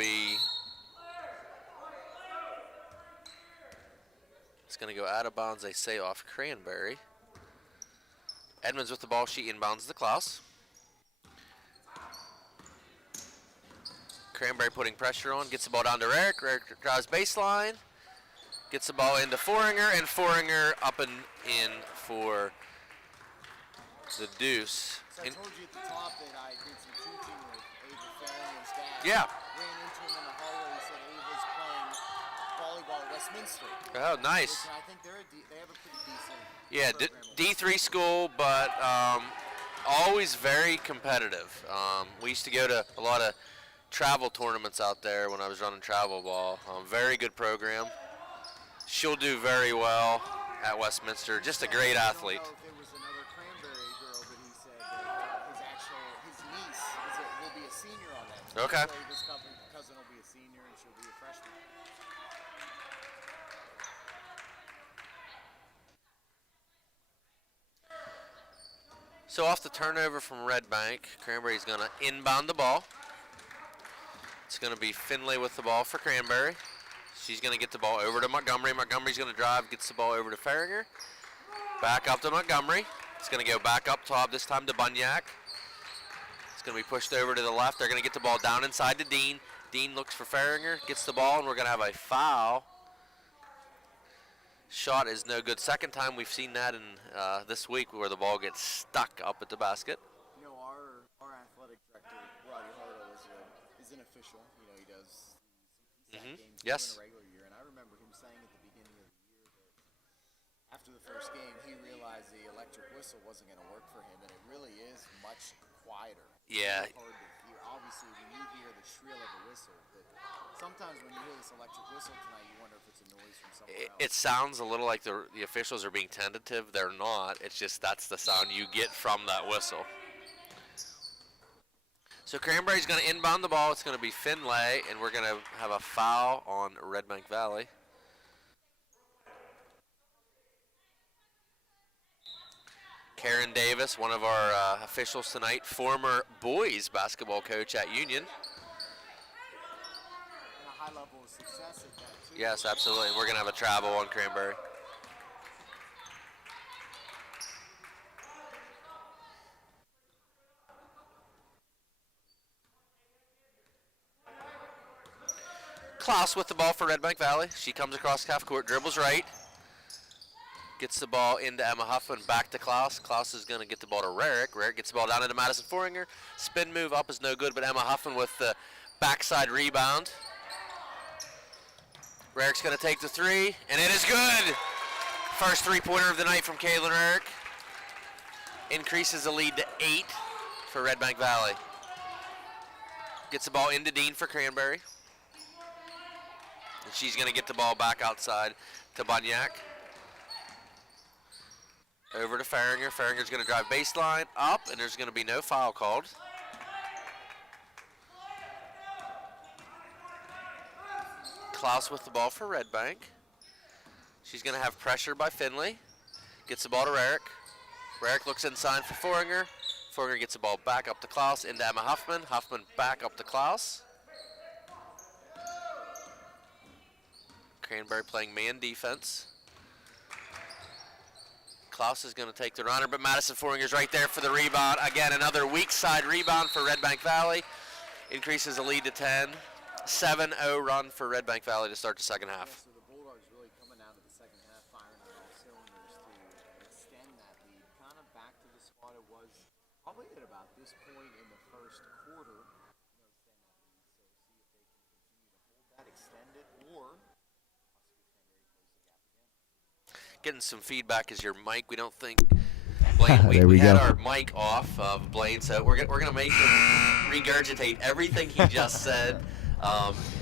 go out of bounds, they say, off Cranberry. Edmonds with the ball. She inbounds the Klaus. Cranberry putting pressure on. Gets the ball down to Eric. Eric drives baseline. Gets the ball into Foringer, and Foringer up and in for the deuce. So I told you at the top that I did some teaching with Ava Farrington's dad. Yeah. Ran into him in the hallway. He said Ava's playing volleyball at Westminster. Oh, nice. Which I think they have a pretty decent Yeah, D3 school, but always very competitive. We used to go to a lot of travel tournaments out there when I was running travel ball. Very good program. She'll do very well at Westminster. Just a great athlete. I don't know if it was another Cranberry girl, but he said that his niece will be a senior on that. Okay. So his cousin will be a senior and she'll be a freshman. So off the turnover from Redbank, Cranberry's going to inbound the ball. It's going to be Finlay with the ball for Cranberry. She's going to get the ball over to Montgomery. Montgomery's going to drive, gets the ball over to Farringer. Back up to Montgomery. It's going to go back up top, this time to Bunyak. It's going to be pushed over to the left. They're going to get the ball down inside to Dean. Dean looks for Farringer, gets the ball, and we're going to have a foul. Shot is no good. Second time we've seen that in this week where the ball gets stuck up at the basket. You know, our athletic director, Roddy Hartle, is an official. You know, he does some games Yes. in a regular year. And I remember him saying at the beginning of the year that after the first game, he realized the electric whistle wasn't going to work for him, and it really is much quieter. Yeah. It's hard to hear. Obviously, when you hear the shrill of a whistle, but sometimes when you hear this electric whistle tonight, you wonder if it's a noise from somewhere else. It sounds a little like the officials are being tentative. They're not. It's just that's the sound you get from that whistle. So Cranberry's going to inbound the ball. It's going to be Finlay, and we're going to have a foul on Redbank Valley. Karen Davis, one of our officials tonight, former boys basketball coach at Union. And a high level of success at that, too. Yes, absolutely. We're going to have a travel on Cranberry. Klaus with the ball for Redbank Valley. She comes across half court, dribbles right. Gets the ball into Emma Huffman, back to Klaus. Klaus is going to get the ball to Rarick. Rarick gets the ball down into Madison Foringer. Spin move up is no good, but Emma Huffman with the backside rebound. Rarick's going to take the three, and it is good. First three-pointer of the night from Kaylin Rarick. Increases the lead to 8 for Redbank Valley. Gets the ball into Dean for Cranberry. And she's going to get the ball back outside to Bunyak. Over to Farringer. Farringer's going to drive baseline up, and there's going to be no foul called. Klaus with the ball for Redbank. She's going to have pressure by Finlay. Gets the ball to Rarick. Rarick looks inside for Foringer. Foringer gets the ball back up to Klaus into Emma Huffman. Huffman back up to Klaus. Cranberry playing man defense. Klaus is going to take the runner, but Madison Foringer's right there for the rebound. Again, another weak side rebound for Redbank Valley. Increases the lead to 10. 7-0 run for Redbank Valley to start the second half. So the Bulldogs really coming out of the second half, firing on all cylinders to extend that lead, kind of back to the spot it was probably at about this point in the first quarter. You know, extend that lead. So see if they can continue to hold that, extend it, or possibly Cranberry close the gap again. Getting some feedback is your mic. We don't think Blaine, There we had go. our mic off of Blaine, so we're gonna make him regurgitate everything he just said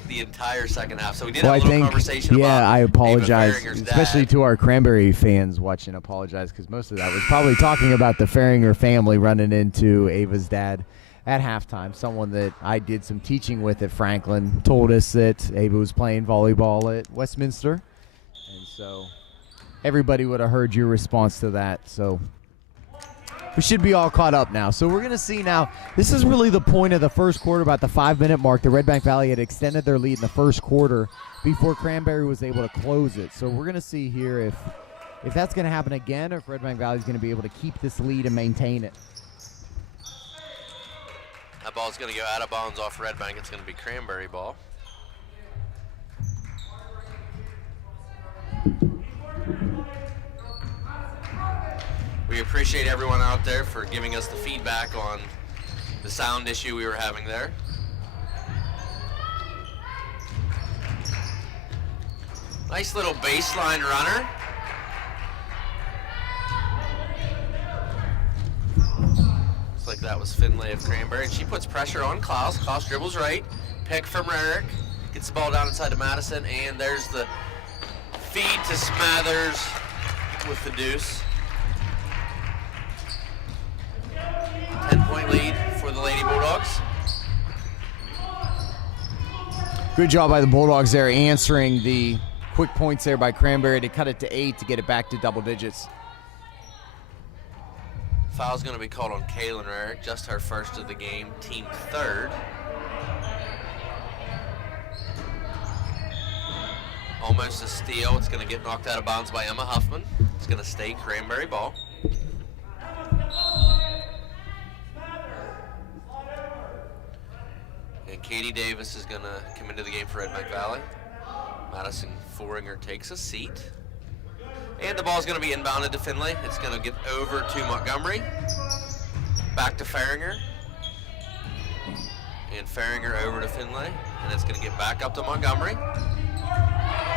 the entire second half. So we did have a little conversation about I apologize, Ava Farringer's especially dad. to our Cranberry fans watching. Apologize, because most of that was probably talking about the Farringer family running into Ava's dad at halftime. Someone that I did some teaching with at Franklin told us that Ava was playing volleyball at Westminster, and so everybody would have heard your response to that. So we should be all caught up now. So we're going to see now. This is really the point of the first quarter, about the 5-minute mark. The Redbank Valley had extended their lead in the first quarter before Cranberry was able to close it. So we're going to see here if that's going to happen again, or if Redbank Valley is going to be able to keep this lead and maintain it. That ball's going to go out of bounds off Redbank. It's going to be Cranberry ball. We appreciate everyone out there for giving us the feedback on the sound issue we were having there. Nice little baseline runner. Looks like that was Finlay of Cranberry, and she puts pressure on Klaus. Klaus dribbles right, pick from Rarick, gets the ball down inside to Madison, and there's the feed to Smathers with the deuce. 10-point lead for the Lady Bulldogs. Good job by the Bulldogs there, answering the quick points there by Cranberry to cut it to 8 to get it back to double digits. Foul's going to be called on Kaylin Rarick, just her first of the game, team third. Almost a steal. It's going to get knocked out of bounds by Emma Huffman. It's going to stay Cranberry ball. And Katie Davis is going to come into the game for Redbank Valley. Madison Foringer takes a seat. And the ball's going to be inbounded to Finlay. It's going to get over to Montgomery. Back to Farringer. And Farringer over to Finlay. And it's going to get back up to Montgomery.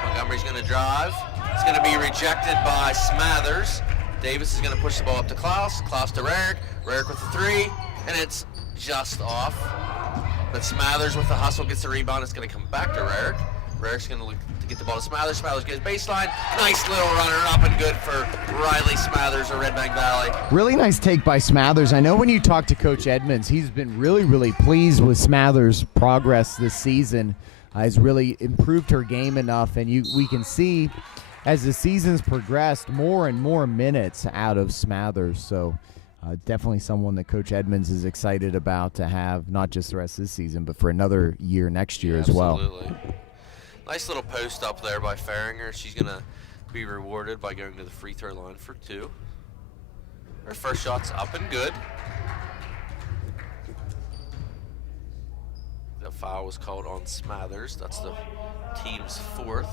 Montgomery's going to drive. It's going to be rejected by Smathers. Davis is going to push the ball up to Klaus. Klaus to Rarick. Rarick with the 3. And it's just off. But Smathers with the hustle gets the rebound. It's going to come back to Rarick. Rarick's going to look to get the ball to Smathers. Smathers gets baseline. Nice little runner up and good for Riley Smathers of Redbank Valley. Really nice take by Smathers. I know when you talk to Coach Edmonds, he's been really, really pleased with Smathers' progress this season. Has really improved her game enough, and we can see as the season's progressed more and more minutes out of Smathers. So definitely someone that Coach Edmonds is excited about to have, not just the rest of this season, but for another year next year as well. Absolutely. Nice little post up there by Farringer. She's going to be rewarded by going to the free throw line for 2. Her first shot's up and good. The foul was called on Smathers. That's the team's 4th.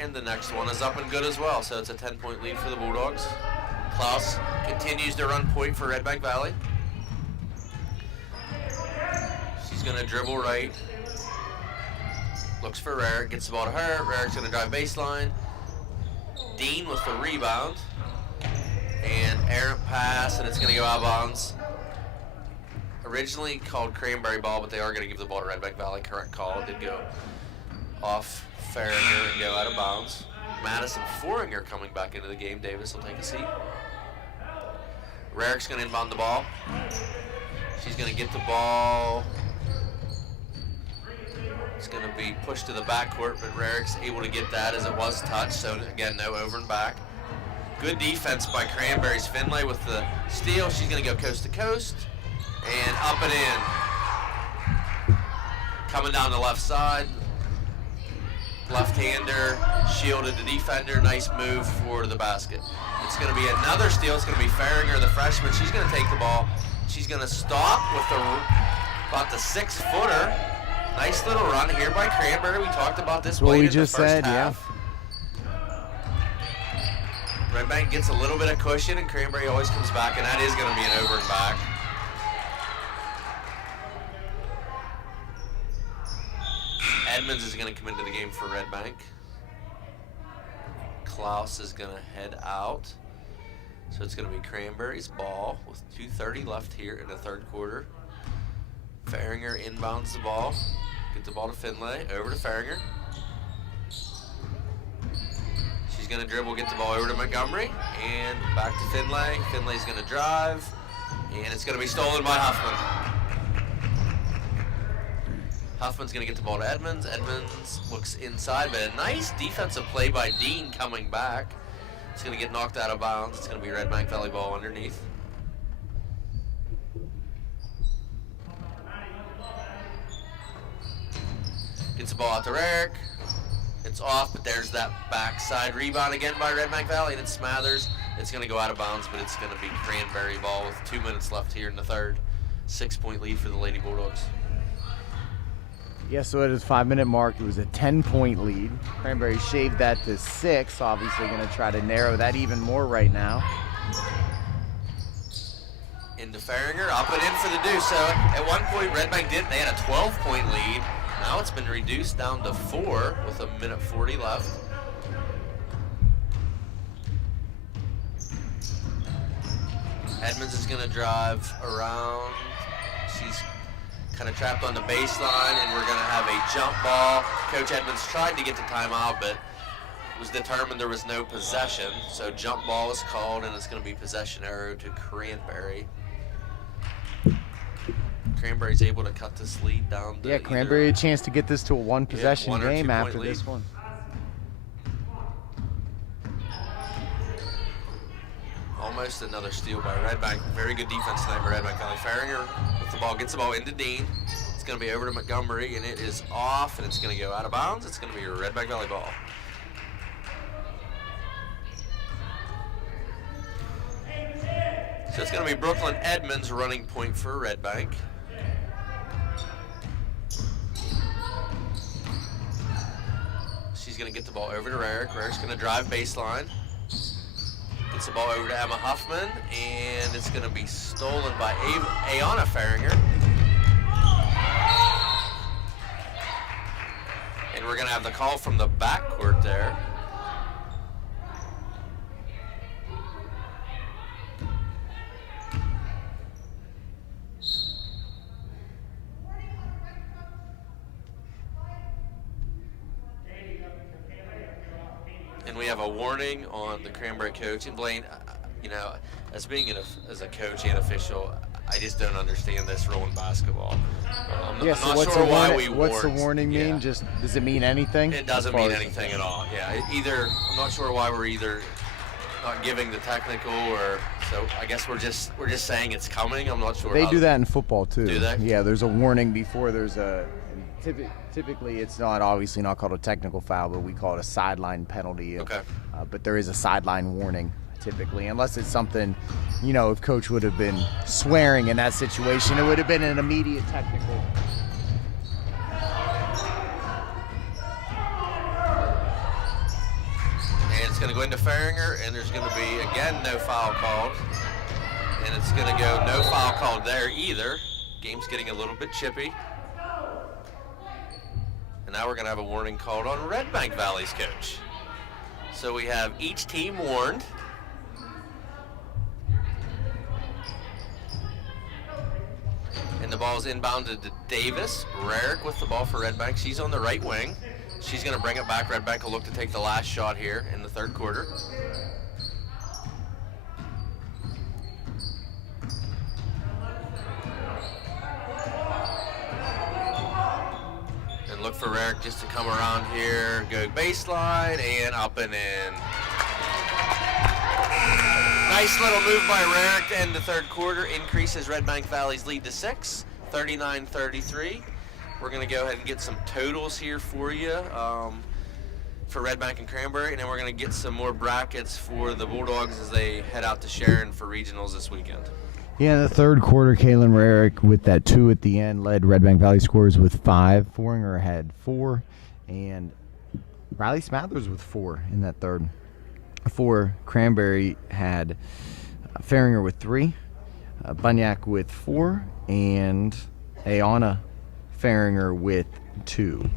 And the next one is up and good as well, so it's a 10-point lead for the Bulldogs. Klaus continues to run point for Redbank Valley. She's going to dribble right. Looks for Rarick, gets the ball to her. Rarick's going to drive baseline. Dean with the rebound. And errant pass, and it's going to go out of bounds. Originally called Cranberry ball, but they are going to give the ball to Redbank Valley. Correct call. It did go off Farringer and go out of bounds. Madison Foringer coming back into the game. Davis will take a seat. Rarick's going to inbound the ball. She's going to get the ball. It's going to be pushed to the backcourt, but Rarick's able to get that as it was touched. So again, no over and back. Good defense by Cranberry's Finlay with the steal. She's going to go coast to coast and up and in. Coming down the left side. Left-hander shielded the defender. Nice move for the basket. It's going to be another steal. It's going to be Farringer, the freshman. She's going to take the ball. She's going to stop with about the 6-footer. Nice little run here by Cranberry. We talked about this What we in the just first said, half. Redbank gets a little bit of cushion, and Cranberry always comes back, and that is going to be an over and back. Edmonds is going to come into the game for Redbank. Klaus is going to head out. So it's going to be Cranberry's ball with 2:30 left here in the third quarter. Farringer inbounds the ball. Get the ball to Finlay. Over to Farringer. She's going to dribble, get the ball over to Montgomery. And back to Finlay. Finlay's going to drive. And it's going to be stolen by Huffman. Huffman's going to get the ball to Edmonds. Edmonds looks inside, but a nice defensive play by Dean coming back. It's going to get knocked out of bounds. It's going to be Redbank Valley ball underneath. Gets the ball out to Rarick. It's off, but there's that backside rebound again by Redbank Valley, and it's Smathers. It's going to go out of bounds, but it's going to be Cranberry ball with 2 minutes left here in the third. 6-point lead for the Lady Bulldogs. Yeah, so at his 5-minute mark, it was a 10-point lead. Cranberry shaved that to 6. Obviously going to try to narrow that even more right now. Into Farringer, up and in for the deuce. So at one point, Redbank they had a 12-point lead. Now it's been reduced down to 4 with 1:40 left. Edmonds is going to drive around. She's kind of trapped on the baseline, and we're going to have a jump ball. Coach Edmonds tried to get the timeout, but was determined there was no possession. So jump ball is called, and it's going to be possession arrow to Cranberry. Cranberry's able to cut this lead down to Cranberry a chance to get this to a one-possession one or game 2-point after lead. this one. Almost another steal by Redbank. Very good defense tonight by Redbank Valley. Farringer with the ball, gets the ball into Dean. It's going to be over to Montgomery, and it is off, and it's going to go out of bounds. It's going to be a Redbank Valley ball. So it's going to be Brooklyn Edmonds running point for Redbank. She's going to get the ball over to Rarick. Rarick's going to drive baseline. Gets the ball over to Emma Huffman, and it's going to be stolen by Ayana Farringer. And we're going to have the call from the backcourt there. And we have a warning on the Cranberry coach. And Blaine, you know, as being as a coach and official, I just don't understand this rule in basketball. I'm Yeah, so not what's sure the why warning, we what's the warned. warning mean? Yeah. Just does it mean anything? It doesn't as far mean as- anything at all. Yeah, I'm not sure why we're either not giving the technical, or so I guess we're just saying it's coming. I'm not sure. They do that in football too. Do they? Yeah, there's a warning before there's a. Typically, it's obviously not called a technical foul, but we call it a sideline penalty. Okay. But there is a sideline warning typically, unless it's something, you know, if coach would have been swearing in that situation, it would have been an immediate technical. And it's going to go into Farringer, and there's going to be, again, no foul called. And it's going to go no foul called there either. Game's getting a little bit chippy. And now we're going to have a warning called on Redbank Valley's coach. So we have each team warned. And the ball's inbounded to Davis. Rarick with the ball for Redbank. She's on the right wing. She's going to bring it back. Redbank will look to take the last shot here in the third quarter. And look for Rarick just to come around here, go baseline, and up and in. Nice little move by Rarick to end the third quarter. Increases Redbank Valley's lead to 6, 39-33. We're going to go ahead and get some totals here for you for Redbank and Cranberry, and then we're going to get some more brackets for the Bulldogs as they head out to Sharon for regionals this weekend. Yeah, in the third quarter, Kaylin Rarick with that 2 at the end led Redbank Valley scores with 5. Foringer had 4, and Riley Smathers with 4 in that third. 4, Cranberry had Farringer with 3, Bunyak with 4, and Ayana Farringer with 2.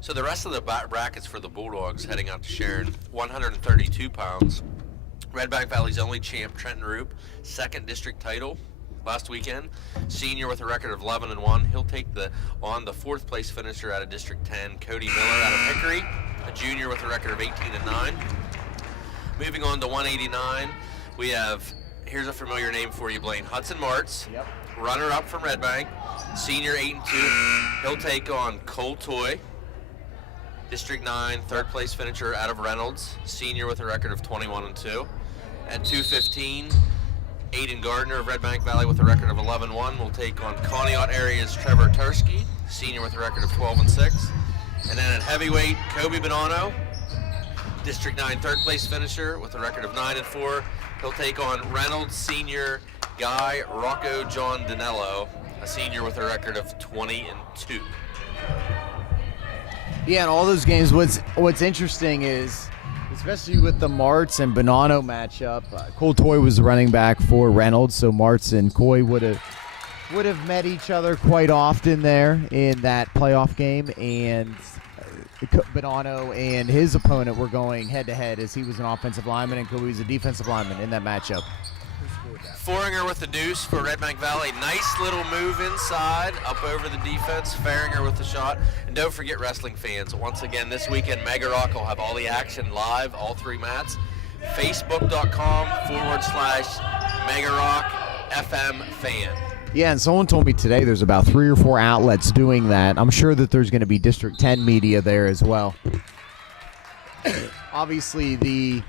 So the rest of the brackets for the Bulldogs heading out to Sharon, 132 pounds. Redbank Valley's only champ, Trenton Roop, second district title last weekend. Senior with a record of 11-1. He'll take on the fourth place finisher out of District 10, Cody Miller out of Hickory, a junior with a record of 18-9. Moving on to 189, we have, here's a familiar name for you, Blaine, Hudson Martz, Yep. runner-up from Redbank, senior 8-2. He'll take on Cole Toy, District 9, third place finisher out of Reynolds, senior with a record of 21-2. At 215, Aiden Gardner of Redbank Valley with a record of 11-1 will take on Conneaut area's Trevor Tursky, senior with a record of 12-6. And then at heavyweight, Kobe Bonanno, District 9 third place finisher with a record of 9-4. He'll take on Reynolds senior Guy Rocco John Danello, a senior with a record of 20-2. Yeah, in all those games, what's interesting is, especially with the Martz and Bonanno matchup, Cole Toy was the running back for Reynolds, so Martz and Coy would have met each other quite often there in that playoff game, and Bonanno and his opponent were going head-to-head as he was an offensive lineman and Coy was a defensive lineman in that matchup. Foringer with the deuce for Redbank Valley. Nice little move inside, up over the defense. Faringer with the shot. And don't forget, wrestling fans, once again this weekend, Mega Rock will have all the action live, all three mats. Facebook.com/Mega Rock FM fan. Yeah, and someone told me today there's about 3 or 4 outlets doing that. I'm sure that there's going to be District 10 media there as well. Obviously,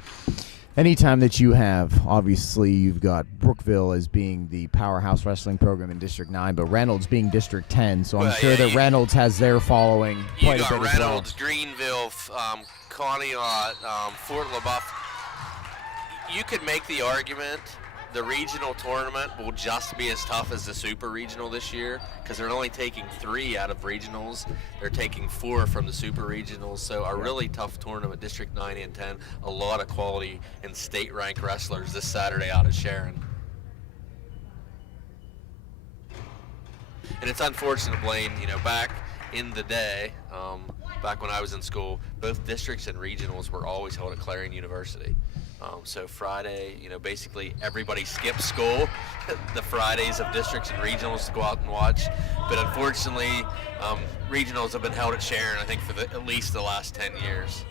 anytime that you have, obviously you've got Brookville as being the powerhouse wrestling program in District 9, but Reynolds being District 10, so I'm sure that Reynolds has their following quite a bit as well. You got Reynolds, Greenville, Conneaut, Fort LaBeouf. You could make the argument the regional tournament will just be as tough as the super regional this year because they're only taking 3 out of regionals. They're taking 4 from the super regionals, so a really tough tournament, District 9 and 10. A lot of quality and state-ranked wrestlers this Saturday out of Sharon. And it's unfortunate, Blaine, back in the day, back when I was in school, both districts and regionals were always held at Clarion University. So Friday, basically everybody skips school, the Fridays of districts and regionals to go out and watch. But unfortunately, regionals have been held at Sharon, I think, for at least the last 10 years.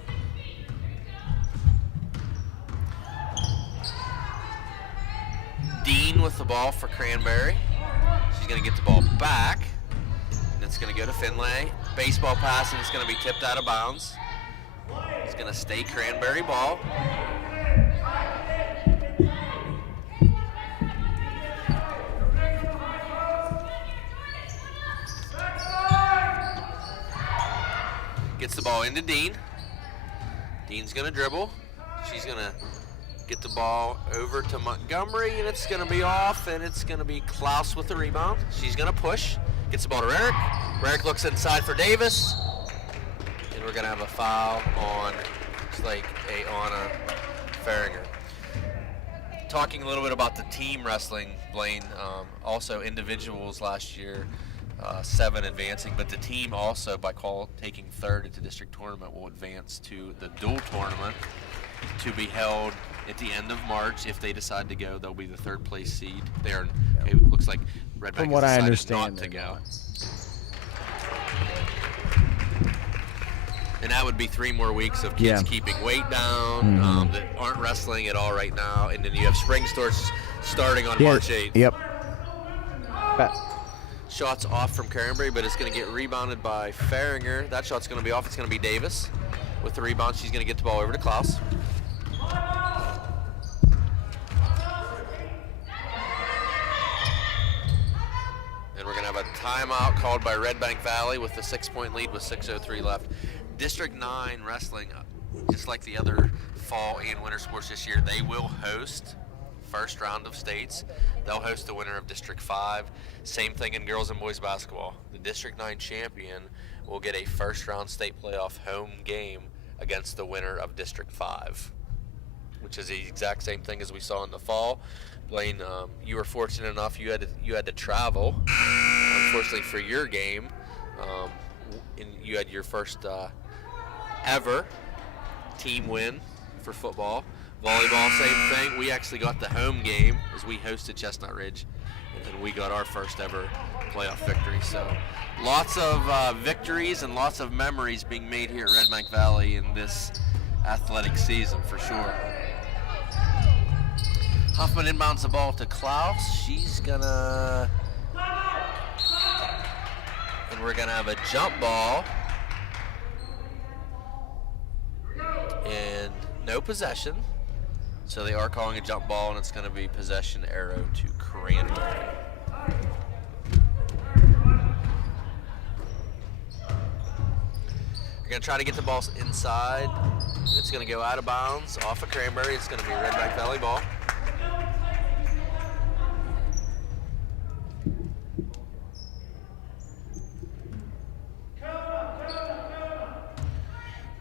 Dean with the ball for Cranberry. She's going to get the ball back, and it's going to go to Finlay. Baseball pass, and it's going to be tipped out of bounds. It's going to stay Cranberry ball. Gets the ball into Dean. Dean's going to dribble. She's going to get the ball over to Montgomery, and it's going to be off, and it's going to be Klaus with the rebound. She's going to push. Gets the ball to Rarick. Rarick looks inside for Davis. And we're going to have a foul on, looks like Anna Faringer. Talking a little bit about the team wrestling, Blaine, also individuals last year, 7 advancing, but the team also, by taking third at the district tournament, will advance to the dual tournament to be held at the end of March. If they decide to go, they'll be the third place seed. It looks like Redbank has decided not to go. And that would be 3 more weeks of kids keeping weight down that aren't wrestling at all right now. And then you have spring starts starting on March 8th. Yep. Shot's off from Cranberry, but it's going to get rebounded by Faringer. That shot's going to be off. It's going to be Davis with the rebound. She's going to get the ball over to Klaus. And we're going to have a timeout called by Redbank Valley with the 6-point lead with 6:03 left. District 9 wrestling, just like the other fall and winter sports this year, they will host first round of states. They'll host the winner of District 5. Same thing in girls and boys basketball. The District 9 champion will get a first round state playoff home game against the winner of District 5, which is the exact same thing as we saw in the fall. Blaine, you were fortunate enough you had to travel, unfortunately for your game, and you had your first ever team win for football. Volleyball, same thing. We actually got the home game as we hosted Chestnut Ridge, and then we got our first ever playoff victory. So lots of victories and lots of memories being made here at Redbank Valley in this athletic season for sure. Huffman inbounds the ball to Klaus. She's gonna, and we're gonna have a jump ball and no possession. So they are calling a jump ball, and it's going to be possession arrow to Cranberry. We're going to try to get the ball inside. It's going to go out of bounds off of Cranberry. It's going to be a Redbank Valley ball.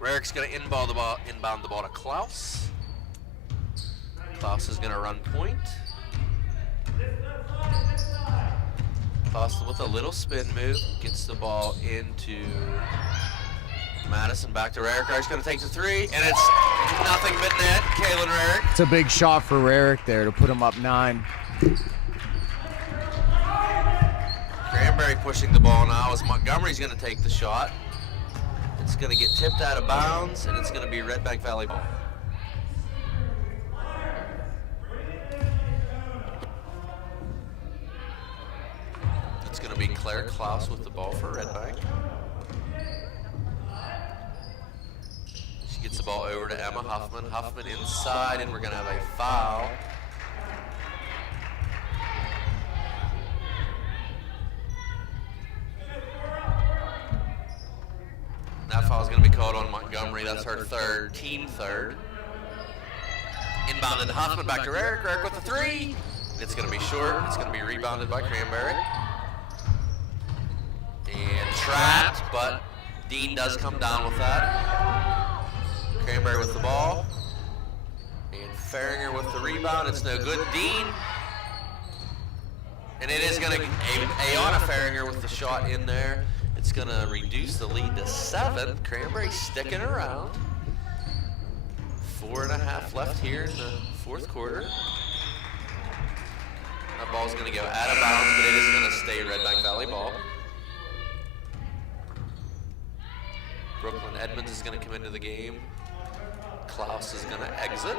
Rarick's going to inbound the ball to Klaus. Klaus is going to run point. Klaus with a little spin move gets the ball into Madison. Back to Rarick. Rarick's going to take the three, and it's nothing but net. Kaylin Rarick. It's a big shot for Rarick there to put him up 9. Cranberry pushing the ball now as Montgomery's going to take the shot. It's going to get tipped out of bounds, and it's going to be Redbank Valley ball. It's going to be Claire Klaus with the ball for Redbank. She gets the ball over to Emma Huffman. Huffman inside, and we're going to have a foul. That foul is going to be called on Montgomery. That's her third, team third. Inbounded Huffman, back to Rarick. Rarick with the three. It's going to be short. It's going to be rebounded by Cranberry. And trapped, but Dean does come down with that. Cranberry with the ball. And Farringer with the rebound. It's no good. Dean. And it is going to, Ayana Farringer with the shot in there. It's going to reduce the lead to 7. Cranberry sticking around. 4.5 left here in the fourth quarter. That ball's going to go out of bounds, but it is going to stay Redbank Valley ball. Brooklyn Edmonds is going to come into the game. Klaus is going to exit.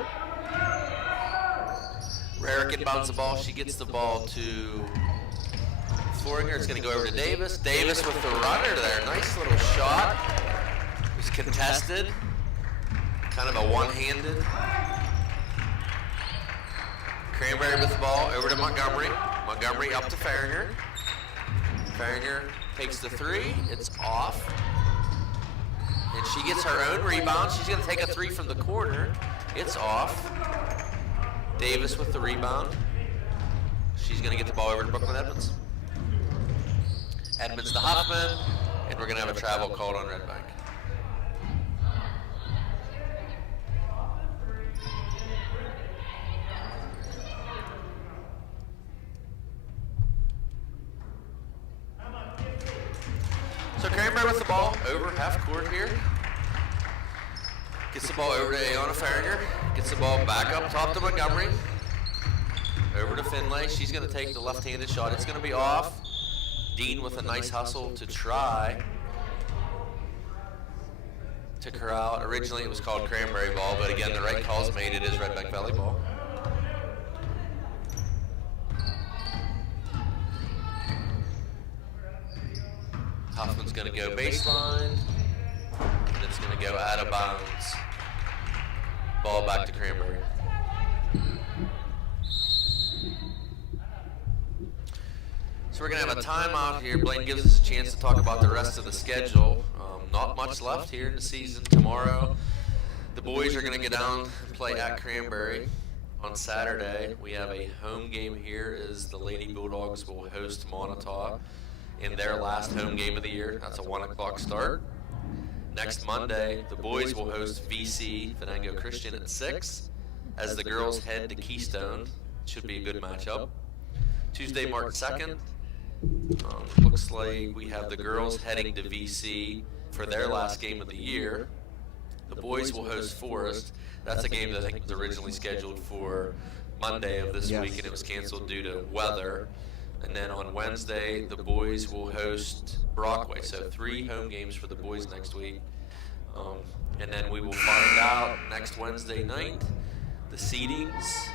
Rarick inbounds the ball. She gets the ball to Floringer. It's going to go over to Davis. Davis with the runner there. Nice little shot. It was contested. Kind of a one-handed. Cranberry with the ball over to Montgomery. Montgomery up to Farringer. Farringer takes the three. It's off. And she gets her own rebound. She's going to take a three from the corner. It's off. Davis with the rebound. She's going to get the ball over to Brooklyn Edmonds. Edmonds to Huffman. And we're going to have a travel called on Redbank. So Cranberry with the ball over half court here. Gets the ball over to Ayana Farringer. Gets the ball back up top to Montgomery. Over to Finlay. She's going to take the left-handed shot. It's going to be off. Dean with a nice hustle to try to corral. Originally it was called Cranberry ball, but again the right call's made. It is Redbank Valley ball. Huffman's going to go baseline, and it's going to go out of bounds. Ball back to Cranberry. So we're going to have a timeout here. Blaine gives us a chance to talk about the rest of the schedule. Not much left here in the season. Tomorrow, the boys are going to get down and play at Cranberry. On Saturday, we have a home game here as the Lady Bulldogs will host Montauk in their last home game of the year. That's a 1 o'clock start. Next Monday, the boys will host VC, Venango Christian, at 6 as the girls head to Keystone. Should be a good matchup. Tuesday, March 2nd, looks like we have the girls heading to VC for their last game of the year. The boys will host Forest. That's a game that I think was originally scheduled for Monday of this week, and it was canceled due to weather. And then on Wednesday, the boys will host Brockway. So 3 home games for the boys next week. And then we will find out next Wednesday night the seedings,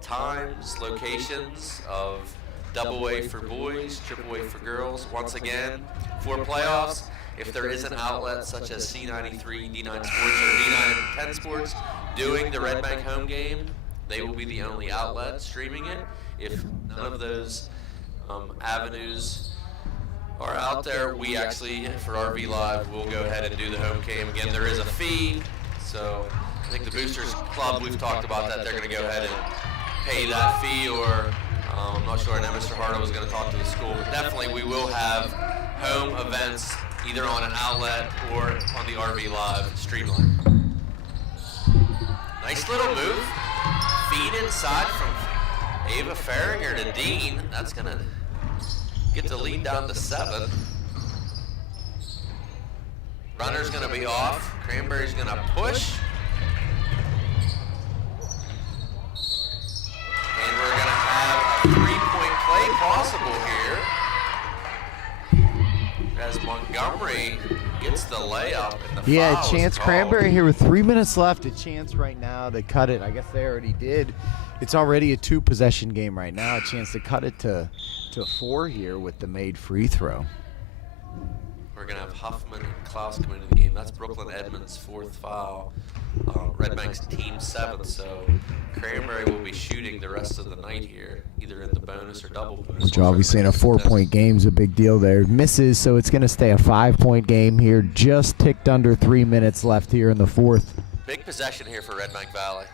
times, locations of double A for boys, triple A for girls. Once again, for playoffs, if there is an outlet such as C93, D9 Sports, or D9 10 Sports doing the Redbank home game, they will be the only outlet streaming it. If none of those avenues are out there, we actually, for RV Live, will go ahead and do the home game. Again, there is a fee, so I think the Boosters Club, we've talked about that, they're going to go ahead and pay that fee, or I'm not sure, I know Mr. Hardo was going to talk to the school, but definitely we will have home events either on an outlet or on the RV Live streamline. Nice little move. Feed inside from Ava Farringer to Dean. That's going to get the lead down to 7. Runner's going to be off. Cranberry's going to push. And we're going to have a 3-point play possible here, as Montgomery gets the layup. And the Yeah, foul chance is called. Cranberry here with 3 minutes left. A chance right now to cut it. I guess they already did. It's already a 2-possession game right now. A chance to cut it to 4 here with the made free throw. We're going to have Huffman and Klaus come into the game. That's Brooklyn Edmonds' 4th foul. Redbank's team 7th, so Cranberry will be shooting the rest of the night here, either in the bonus or double bonus. Which obviously in a 4-point game is a big deal there. Misses, so it's going to stay a 5-point game here. Just ticked under 3 minutes left here in the 4th. Big possession here for Redbank Valley.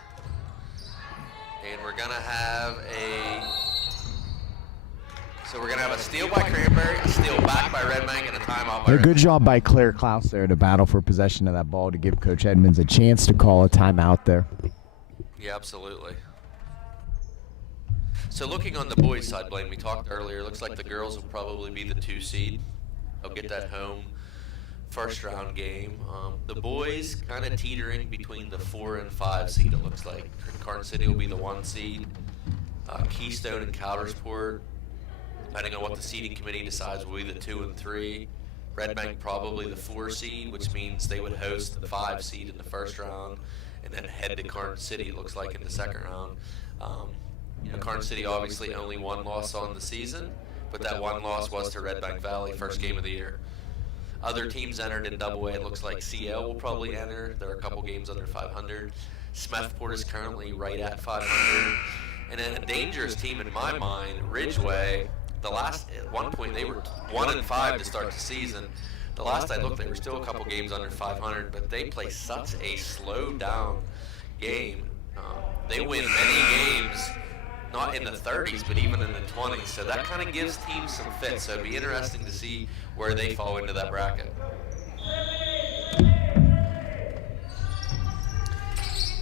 And we're going to have a steal by Cranberry, a steal back by Redbank, and a timeout by A good Redbank. job by Claire Klaus there to battle for possession of that ball to give Coach Edmonds a chance to call a timeout there. Yeah, absolutely. So looking on the boys' side, Blaine, we talked earlier, looks like the girls will probably be the 2 seed. They'll get that home first round game. The boys kind of teetering between the 4 and 5 seed, it looks like. Carton City will be the 1 seed. Keystone and Caldersport, depending on what the seeding committee decides, will be the 2 and 3. Redbank probably the 4 seed, which means they would host the 5 seed in the first round and then head to Carton City, it looks like, in the second round. Carton City obviously only 1 loss on the season, but that 1 loss was to Redbank Valley, first game of the year. Other teams entered in double A. It looks like CL will probably enter. There are a couple games under 500. Smethport is currently right at 500. And then a dangerous team in my mind, Ridgeway. At one point they were 1 and 5 to start the season. The last I looked, they were still a couple games under 500, but they play such a slow down game. They win many games, not in the 30s, but even in the 20s. So that kind of gives teams some fits. So it'd be interesting to see where they fall into that bracket.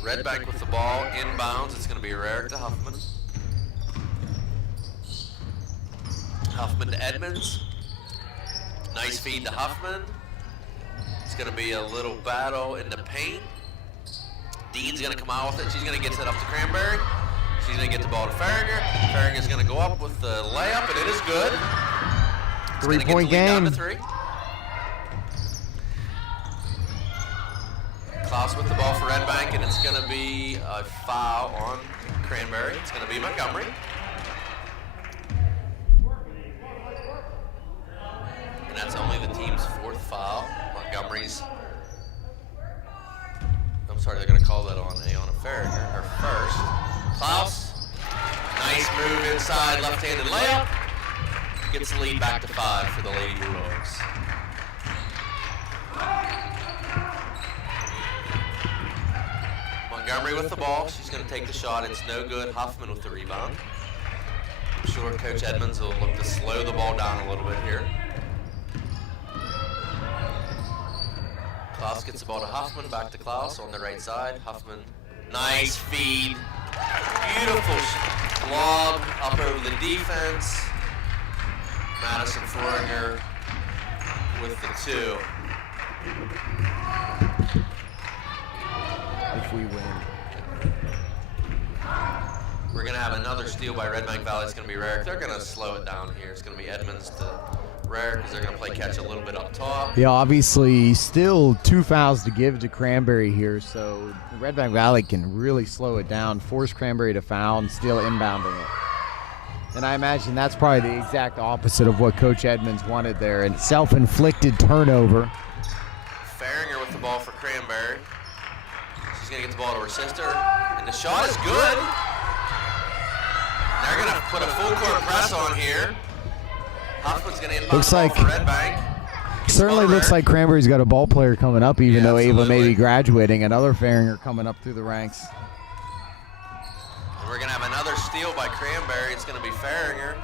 Redbank with the ball, inbounds. It's going to be Rarick to Huffman. Huffman to Edmonds. Nice feed to Huffman. It's going to be a little battle in the paint. Dean's going to come out with it. She's going to get it up to Cranberry. She's going to get the ball to Farringer. Farringer's going to go up with the layup, and it is good. 3-point game. Down to 3. Klaus with the ball for Redbank, and it's going to be a foul on Cranberry. It's going to be Montgomery. And that's only the team's 4th foul. Montgomery's, I'm sorry, they're going to call that on Ayana Farringer, her first. Klaus, nice move inside, left-handed layup. Gets the lead back to 5 for the Lady Bulldogs. Montgomery with the ball. She's going to take the shot. It's no good. Huffman with the rebound. I'm sure Coach Edmonds will look to slow the ball down a little bit here. Klaus gets the ball to Huffman, back to Klaus on the right side. Huffman, nice feed. Beautiful lob up over the defense. Madison Floringer with the 2. If we win. We're going to have another steal by Redbank Valley. It's going to be Rarick. They're going to slow it down here. It's going to be Edmonds to Rarick because they're going to play catch a little bit up top. Yeah, obviously still 2 fouls to give to Cranberry here, so Redbank Valley can really slow it down, force Cranberry to foul, and still inbounding it. And I imagine that's probably the exact opposite of what Coach Edmonds wanted there, and self-inflicted turnover. Farringer with the ball for Cranberry. She's going to get the ball to her sister, and the shot is good. They're going to put a full court press on here. Huffman's going to inbound Looks the ball like- for Redbank. Certainly looks like Cranberry's got a ball player coming up, even Yeah, though Ava may absolutely. be graduating. Another Farringer coming up through the ranks. And we're going to have another steal by Cranberry. It's going to be Farringer.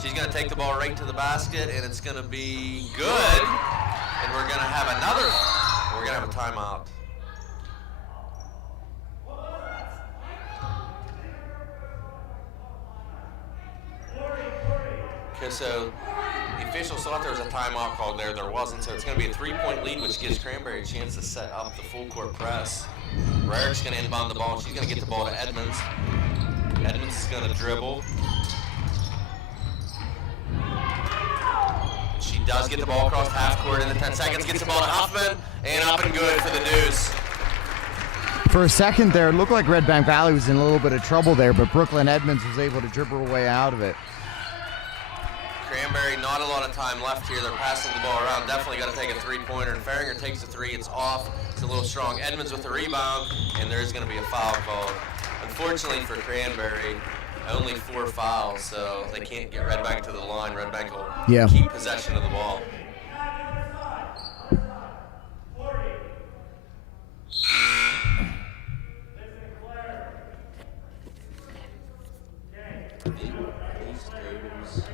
She's going to take the ball right to the basket, and it's going to be good. And we're going to have we're going to have a timeout. Okay, so the officials thought there was a timeout called there. There wasn't, so it's going to be a 3-point lead, which gives Cranberry a chance to set up the full court press. Rarick's going to inbound the ball. She's going to get the ball to Edmonds. Edmonds is going to dribble. She does get the ball across half court in the 10 seconds, gets the ball to Huffman, and up and good for the Deuce. For a second there, it looked like Redbank Valley was in a little bit of trouble there, but Brooklyn Edmonds was able to dribble her way out of it. Cranberry, not a lot of time left here. They're passing the ball around. Definitely got to take a three-pointer, and Farringer takes the three. It's off. It's a little strong. Edmonds with the rebound, and there's going to be a foul called. Unfortunately for Cranberry, only 4 fouls, so they can't get Redbank to the line. Redbank will keep possession of the ball.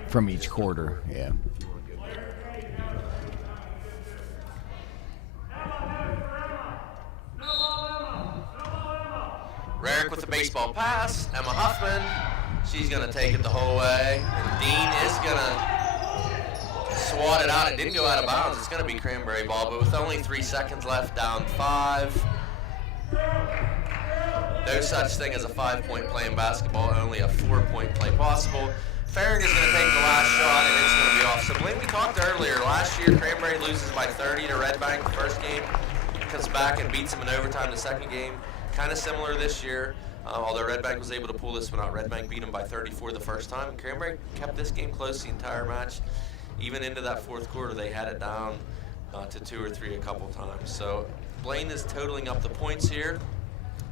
From each quarter, yeah. Rarick with the baseball pass. Emma Huffman, she's going to take it the whole way. And Dean is going to swat it out. It didn't go out of bounds. It's going to be Cranberry ball, but with only 3 seconds left, down 5. No such thing as a 5-point play in basketball, only a 4-point play possible. Farringer's going to take the last shot, and it's going to be off. So Blaine, we talked earlier, last year Cranberry loses by 30 to Redbank the first game, comes back and beats them in overtime the second game. Kind of similar this year, although Redbank was able to pull this one out. Redbank beat them by 34 the first time, and Cranberry kept this game close the entire match. Even into that fourth quarter, they had it down to 2 or 3 a couple times. So Blaine is totaling up the points here.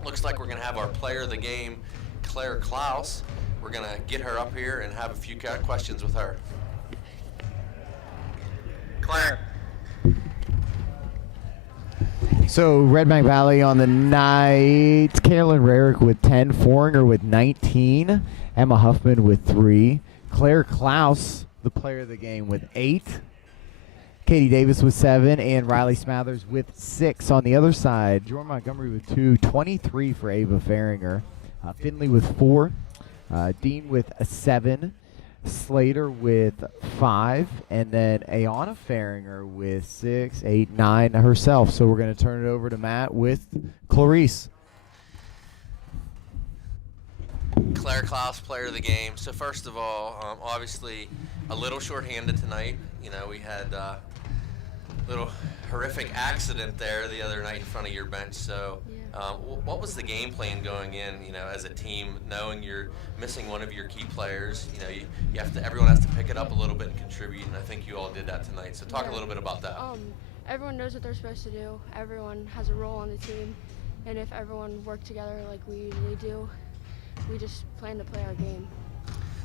Looks like we're going to have our player of the game, Claire Klaus. We're going to get her up here and have a few questions with her. Claire. So Redbank Valley on the night, Kaylin Rarick with 10, Foringer with 19, Emma Huffman with 3, Claire Klaus, the player of the game, with 8, Katie Davis with 7, and Riley Smathers with 6. On the other side, Jordan Montgomery with 2, 23 for Ava Farringer, Finley with 4, Dean with a 7, Slater with 5, and then Ayana Farringer with 6, 8, 9 herself. So we're going to turn it over to Matt with Clarice. Claire Klaus, player of the game. So first of all, obviously a little shorthanded tonight. You know, we had a little horrific accident there the other night in front of your bench. So what was the game plan going in, you know, as a team, knowing you're missing one of your key players? You know, you have to, everyone has to pick it up a little bit and contribute, and I think you all did that tonight. So talk a little bit about that. Everyone knows what they're supposed to do. Everyone has a role on the team, and if everyone worked together like we usually do, we just plan to play our game.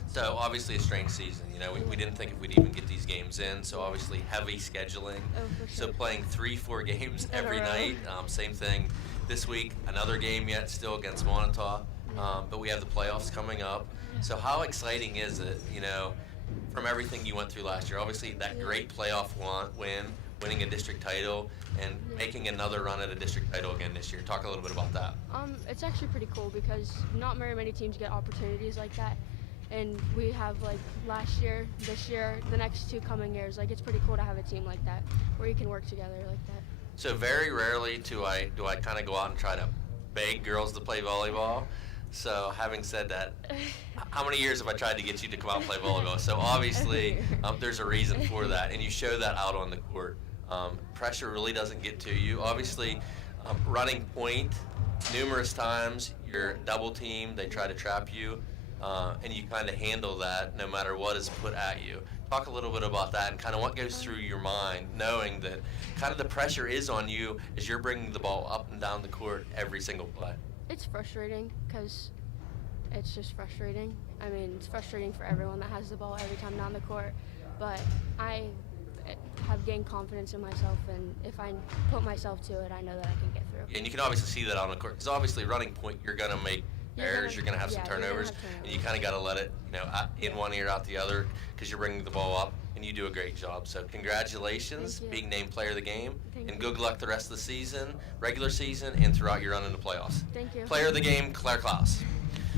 So obviously a strange season. You know, we didn't think we'd even get these games in. So obviously heavy scheduling. For sure. So playing 3-4 games every night. Same thing this week. Another game yet still against Montauk. But we have the playoffs coming up. So how exciting is it, you know, from everything you went through last year? Obviously that great playoff win, winning a district title, and making another run at a district title again this year. Talk a little bit about that. It's actually pretty cool because not very many teams get opportunities like that. And we have, like, last year, this year, the next 2 coming years. Like, it's pretty cool to have a team like that where you can work together like that. So very rarely do I kind of go out and try to beg girls to play volleyball. So having said that, how many years have I tried to get you to come out and play volleyball? So obviously there's a reason for that, and you show that out on the court. Pressure really doesn't get to you. Obviously, running point, numerous times you're double teamed, they try to trap you, and you kind of handle that no matter what is put at you. Talk a little bit about that and kind of what goes through your mind, knowing that kind of the pressure is on you as you're bringing the ball up and down the court every single play. It's frustrating because it's just frustrating. I mean, it's frustrating for everyone that has the ball every time down the court, but I have gained confidence in myself, and if I put myself to it, I know that I can get through. Yeah, and you can obviously see that on the court, because obviously running point, you're going to make errors, you're going to have some turnovers, and you kind of got to let it, in one ear, out the other, because you're bringing the ball up, and you do a great job. So congratulations, being named player of the game, and good luck the rest of the season, regular season, and throughout your run in the playoffs. Thank you. Player of the game, Claire Klaus.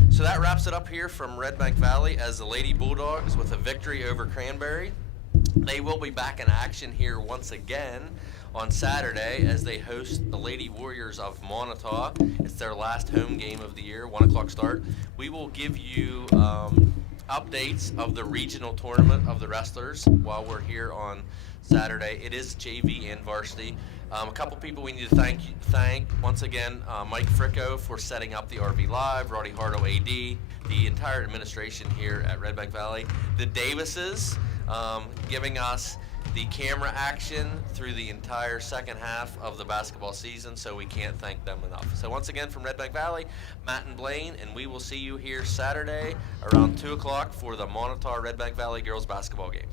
So that wraps it up here from Redbank Valley as the Lady Bulldogs with a victory over Cranberry. They will be back in action here once again on Saturday as they host the Lady Warriors of Montauk. It's their last home game of the year, 1 o'clock start. We will give you updates of the regional tournament of the wrestlers while we're here on Saturday. It is JV and varsity. A couple people we need to thank once again, Mike Fricko for setting up the RV Live, Roddy Hardo AD, the entire administration here at Redbank Valley, the Davises, giving us the camera action through the entire second half of the basketball season, so we can't thank them enough. So once again from Redbank Valley, Matt and Blaine, and we will see you here Saturday around 2 o'clock for the Montauk Redbank Valley girls basketball game.